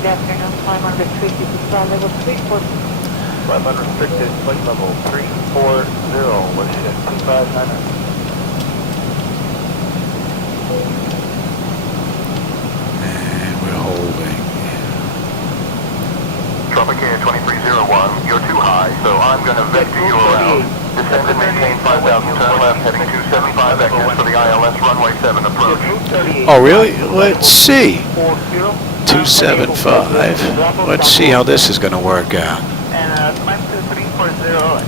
Good afternoon, climb unrestricted to flight level 340. Climb unrestricted, flight level 340, wish at 259. And we're holding. Tropic Air 2301, you're too high, so I'm going to vector you around. Descend and maintain 5,000, turn left, heading 275 vectors for the ILS runway 7 approach. Oh, really? Let's see. 275. Let's see how this is going to work out. And climb to 340.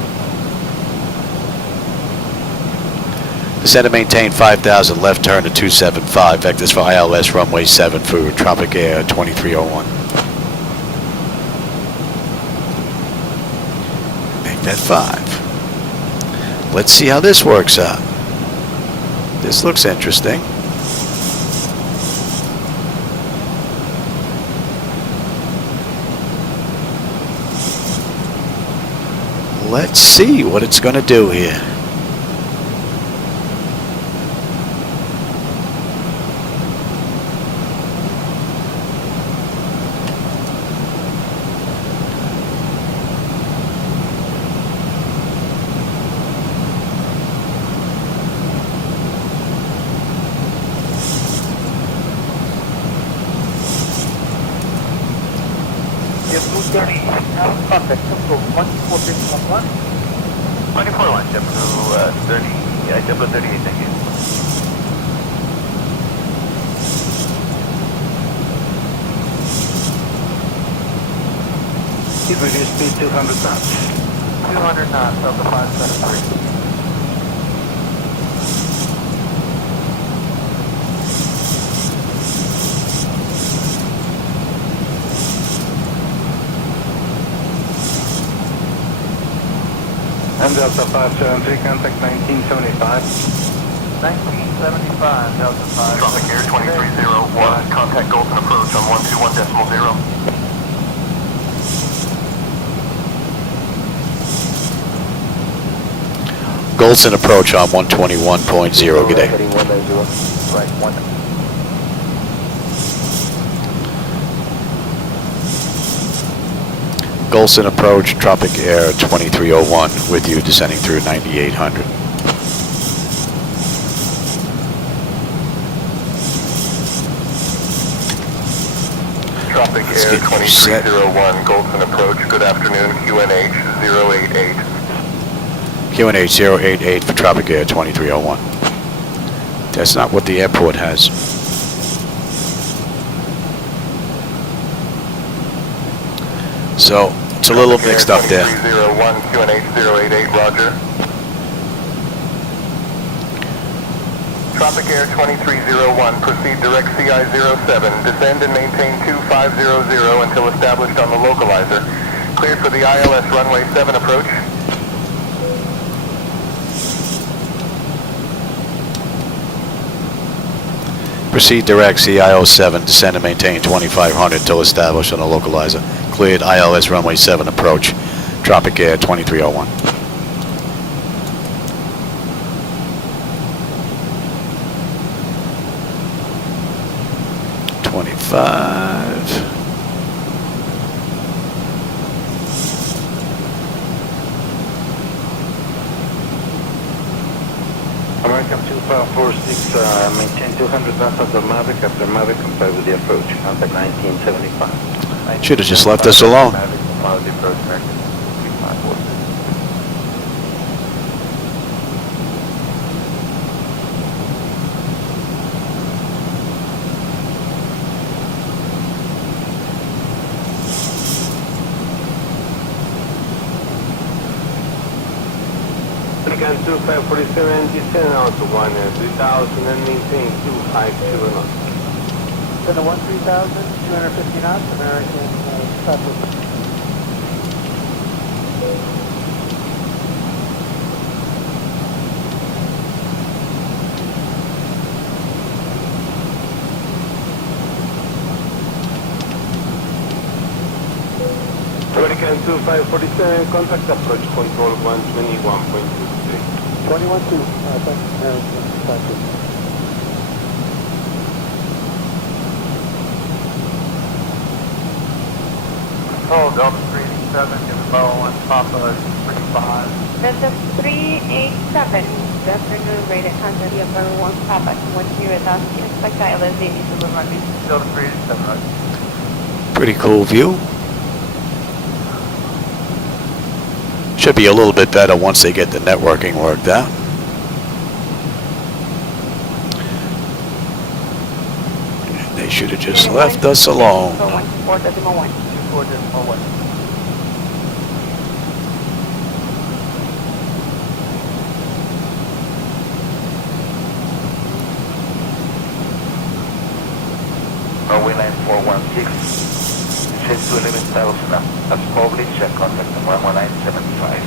Descend and maintain 5,000, left turn to 275. Vectors for ILS runway 7 for Tropic Air 2301. Make that 5. Let's see how this works out. This looks interesting. Let's see what it's going to do here. Contact Tempo 14611. 24-1, JetBlue 30, JetBlue 38, thank you. Reduce speed 200 knots. 200 knots, Delta 573. And Delta 573, contact 1975. 1975, Delta 5. Tropic Air 2301, contact Goldson approach on 121.0. Goldson approach on 121.0. Good day. Heading 190. Right, 1. Goldson approach, Tropic Air 2301 with you descending through 9800. Tropic Air 2301, Goldson approach, good afternoon, QNH 088. QNH 088 for Tropic Air 2301. That's not what the airport has. So it's a little mixed up there. 2301, QNH 088, roger. Tropic Air 2301, proceed direct CI 07, descend and maintain 2500 until established on the localizer. Cleared for the ILS runway 7 approach. Proceed direct CI 07, descend and maintain 2500 until established on the localizer. Cleared ILS runway 7 approach, Tropic Air 2301. American 2546, maintain 200 knots after Mavic. After Mavic, comply with the approach. Contact 1975. Should have just left us alone. Mavic, comply with the approach. American 2546. American 2547, descend out to 1-3000 and maintain 250 knots. Then the 13000, 250 knots, American Southwest. American 2547, contact approach control 121.23. 21-2, thanks, American Southwest. Control Delta 387, give a bow on Papa 35. Delta 387, good afternoon, rated contact via Bravo 1 Papa 10,000, expect ILS-Z to runway. Delta 387, right. Pretty cool view. Should be a little bit better once they get the networking worked out. And they should have just left us alone. 4.1. 4.1. Runway 9416. Check to 11,000 as published and contact 11975.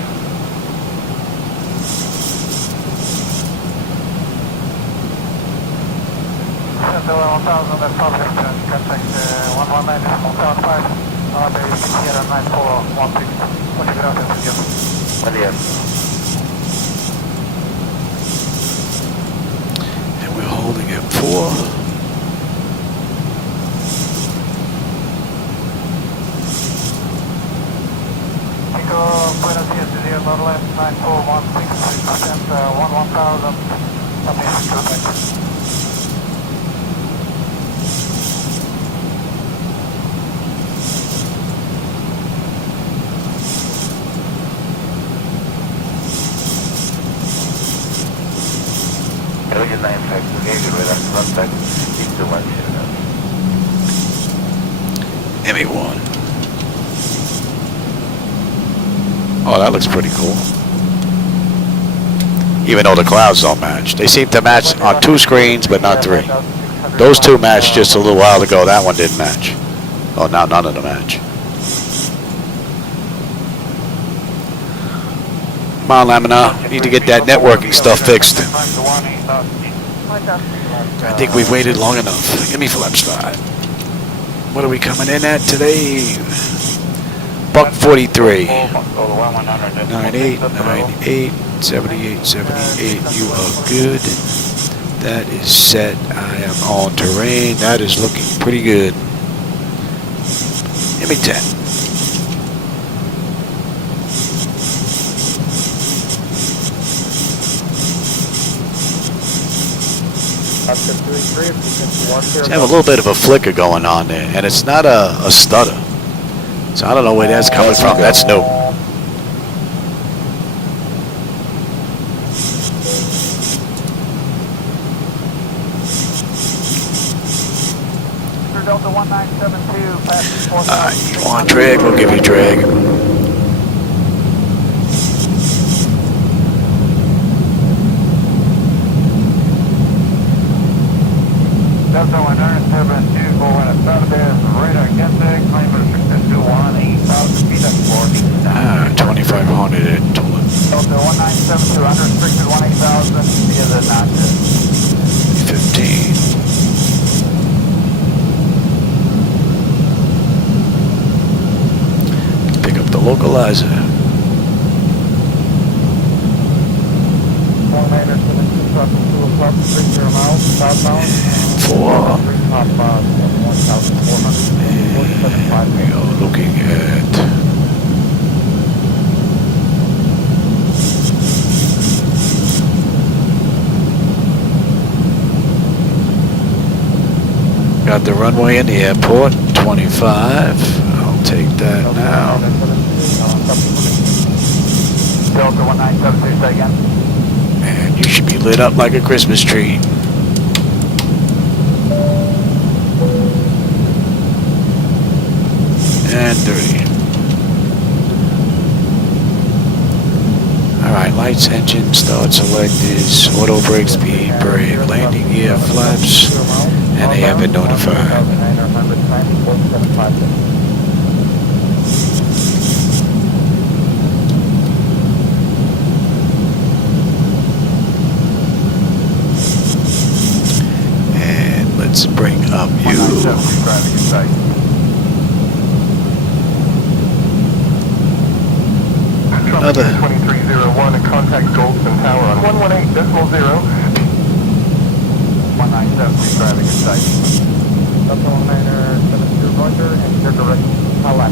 Delta 1000, that's public, contact 119.75, base here at 9416. Muchas gracias, señor. Buen día. And we're holding at 4. Buenos días, señor. Norland 9416, 1000, ME1. Oh, that looks pretty cool. Even though the clouds don't match. They seem to match on 2 screens, but not 3. Those 2 matched just a little while ago. That one didn't match. Oh, now none of them match. Come on, Lamina. Need to get that networking stuff fixed. I think we've waited long enough. Give me flaps 5. What are we coming in at today? Buck 43. 98, 98, 78, 78. You are good. That is set. I am on terrain. That is looking pretty good. Give me 10. I have a little bit of a flicker going on there, and it's not a stutter. So I don't know where that's coming from. That's new. Delta 1972, passing 4000. You want drag? We'll give you drag. Delta 1972, going at Southwest radar contact, climb restricted to 8000 feet at 40. 2500 at Delta 1972, unrestricted 8000 via the notches. 15. Pick up the localizer. 30 miles southbound. 4. And we are looking at got the runway in the airport, 25. I'll take that now. Delta 1972, say again. And you should be lit up like a Christmas tree. And 30. Alright, lights, engine, start selectors, auto brake, speed brake, landing gear, flaps, and they have been notified. And let's bring up you. Another 2301 and contact Goldson Tower on 118.0. 1973 traffic in sight. Delta 1972 Roger, and your direction, Palak.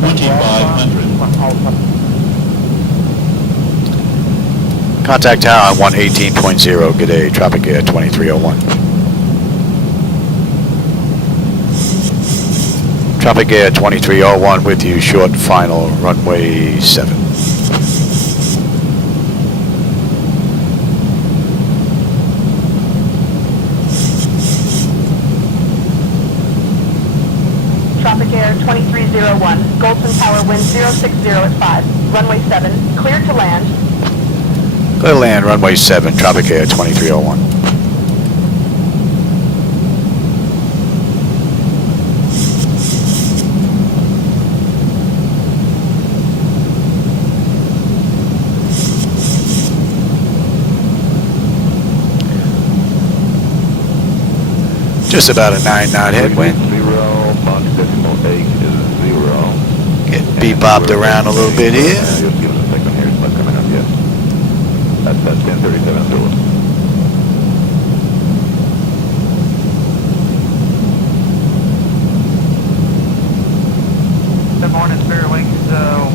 2500. Contact tower on 118.0. Good day, Tropic Air 2301. Tropic Air 2301 with you, short final, runway 7. Tropic Air 2301, Goldson Tower, wind 060 at 5, runway 7, clear to land. Clear to land, runway 7, Tropic Air 2301. Just about a 9 knot headwind. 0, Mach decimal 8 is 0. Get bebopped around a little bit here. Just give us a second here, it's not coming up yet. That's 1037 Zulu. Good morning, Spirit Wings,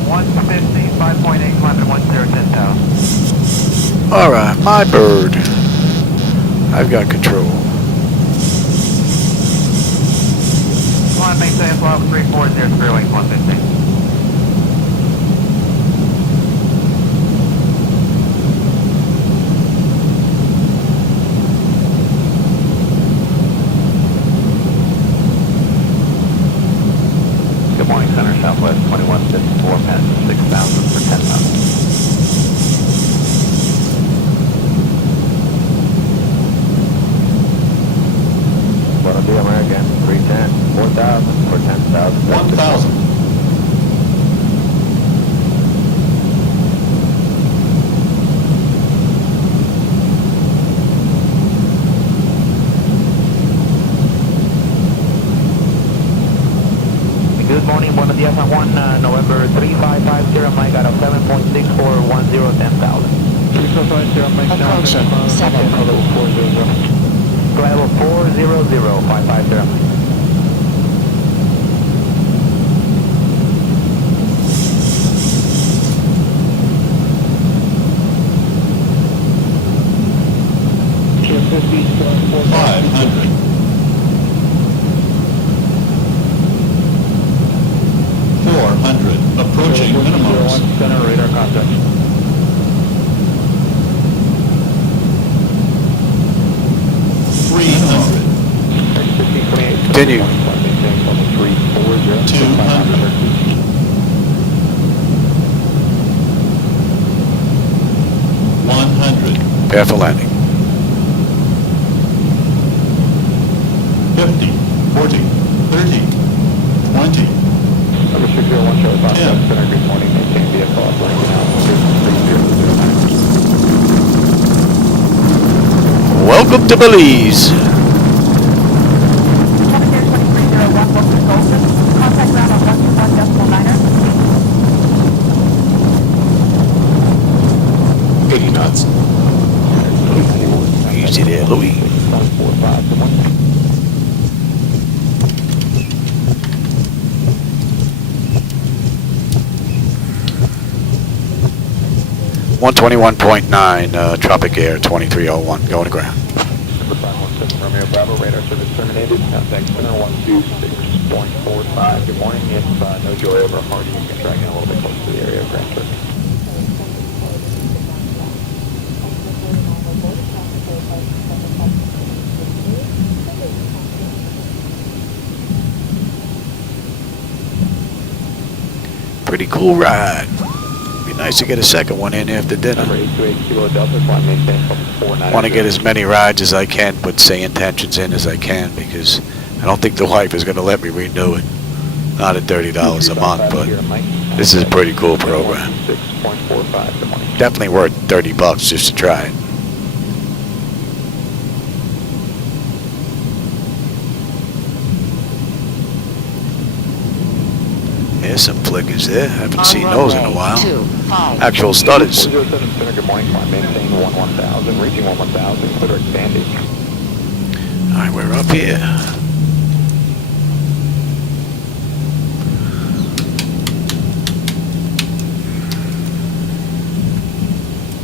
150, 5.8, climbing 10,000. Alright, my bird. I've got control. Climb, maintain flight 340, Spirit Wings, 150. Good morning, Center Southwest 2154, passing 6,000 for 10,000. Buenos dias, American, 310, 4,000 for 10,000. 1,000. Good morning, buenos dias, San Juan, November 3550, Mike out of 7.6410, 10,000. 3550, Mike Approaching 7. Level 400, 550. Approaching minimums. Center radar contact. Continue. 200. 100. Prepare for landing. 50. 40. 30. 20. Number 601, show us Yeah. Center, good morning, maintain vehicle operating out. Welcome to Belize. Contact ground on 121.9er. 80 knots. Easy there, Louis. 145, good morning. 121.9, Tropic Air 2301, going to ground. Number 517, Romeo Bravo, radar service terminated. Contact center 126.45. Good morning. If no joy over Hardy, you can drag in a little bit closer to the area of Grand Turk. Pretty cool ride. Be nice to get a second one in after dinner. Number 828 Kilo Delta, flight maintain from 49. Want to get as many rides as I can, put SayIntentions in as I can, because I don't think the wife is going to let me renew it. Not at $30 a month, but this is a pretty cool program. 6.45, good morning. Definitely worth $30 just to try it. There's some flickers there. Haven't seen those in a while. Actual stutters. 407 Center, good morning. Flight maintain 11,000, reaching 11,000, consider expanding. All right, we're up here.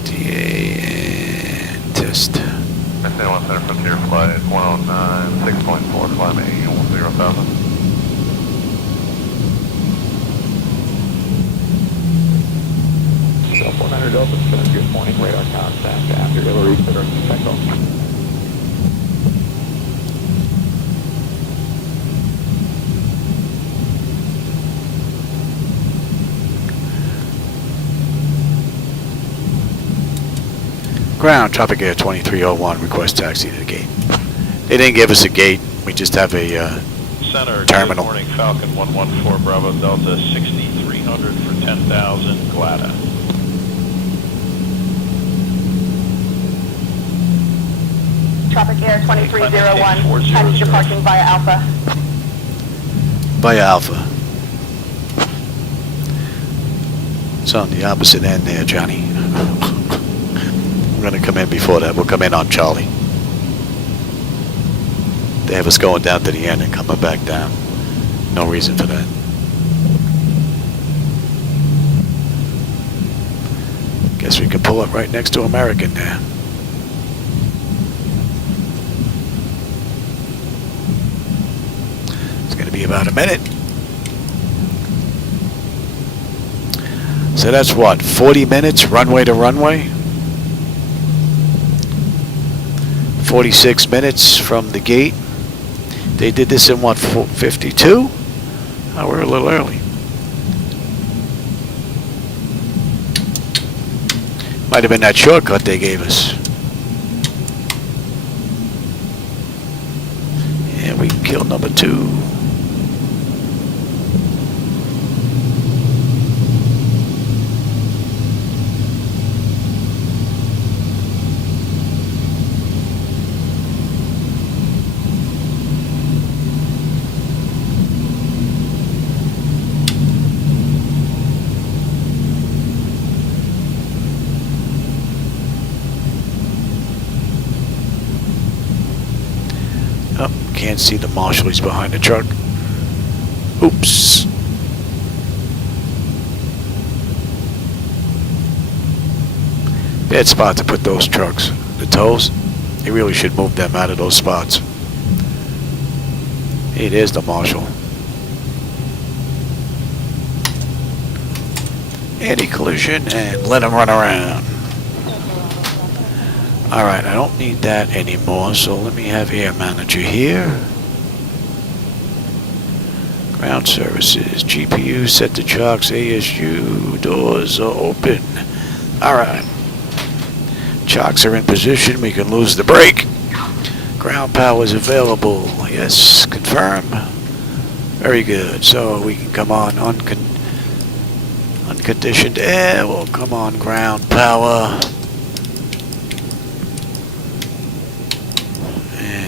DA and test. Maintain 1 Center Frontier Flight 109, 6.4, flight maintain 10,000. Delta 400 Delta Center, good morning. Radar contact after Hillary, consider takeoff. Ground, Tropic Air 2301, request taxi to the gate. They didn't give us a gate, we just have a Center, terminal. good morning, Falcon 114 Bravo Delta 6300 for 10,000, Glada. Tropic Air 2301, taxi departing via Alpha. Via Alpha. It's on the opposite end there, Johnny. We're going to come in before that. We'll come in on Charlie. They have us going down to the end and coming back down. No reason for that. Guess we can pull up right next to American there. It's going to be about a minute. So that's what, 40 minutes runway to runway? 46 minutes from the gate. They did this in what, 52? Oh, we're a little early. Might have been that shortcut they gave us. Yeah, we killed number 2. Can't see the marshal, he's behind the truck. Oops. Bad spot to put those trucks. The tows, they really should move them out of those spots. Hey, there's the marshal. Anti-collision and let him run around. Alright, I don't need that anymore, so let me have air manager here. Ground services, GPU, set the chocks, ASU, doors are open. Alright. Chocks are in position, we can lose the brake. Ground power is available, yes, confirm. Very good, so we can come on unconditioned air, we'll come on ground power.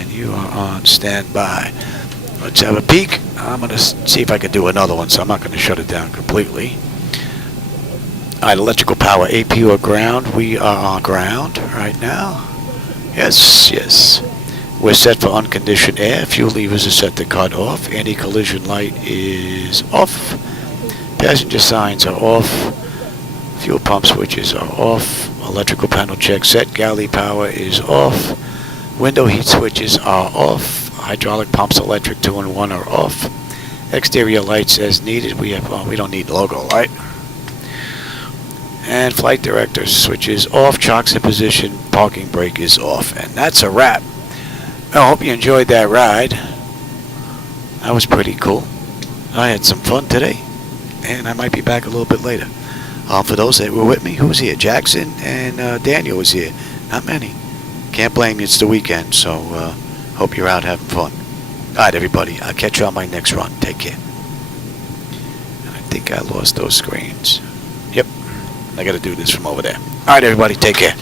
You are on standby. Let's have a peek. I'm going to see if I can do another one, so I'm not going to shut it down completely. Alright, electrical power, AP or ground. We are on ground right now. Yes, yes. We're set for unconditioned air. Fuel levers are set to cut off. Anti-collision light is off. Passenger signs are off. Fuel pump switches are off. Electrical panel check set. Galley power is off. Window heat switches are off. Hydraulic pumps, electric 2 and 1 are off. Exterior lights as needed. We don't need logo light. And flight director switches off. Chocks in position. Parking brake is off. And that's a wrap. I hope you enjoyed that ride. That was pretty cool. I had some fun today. And I might be back a little bit later. For those that were with me, who was here? Jackson and Daniel was here. Not many. Can't blame you, it's the weekend, so hope you're out having fun. Alright, everybody, I'll catch you on my next run. Take care. And I think I lost those screens. Yep, I gotta do this from over there. Alright, everybody, take care.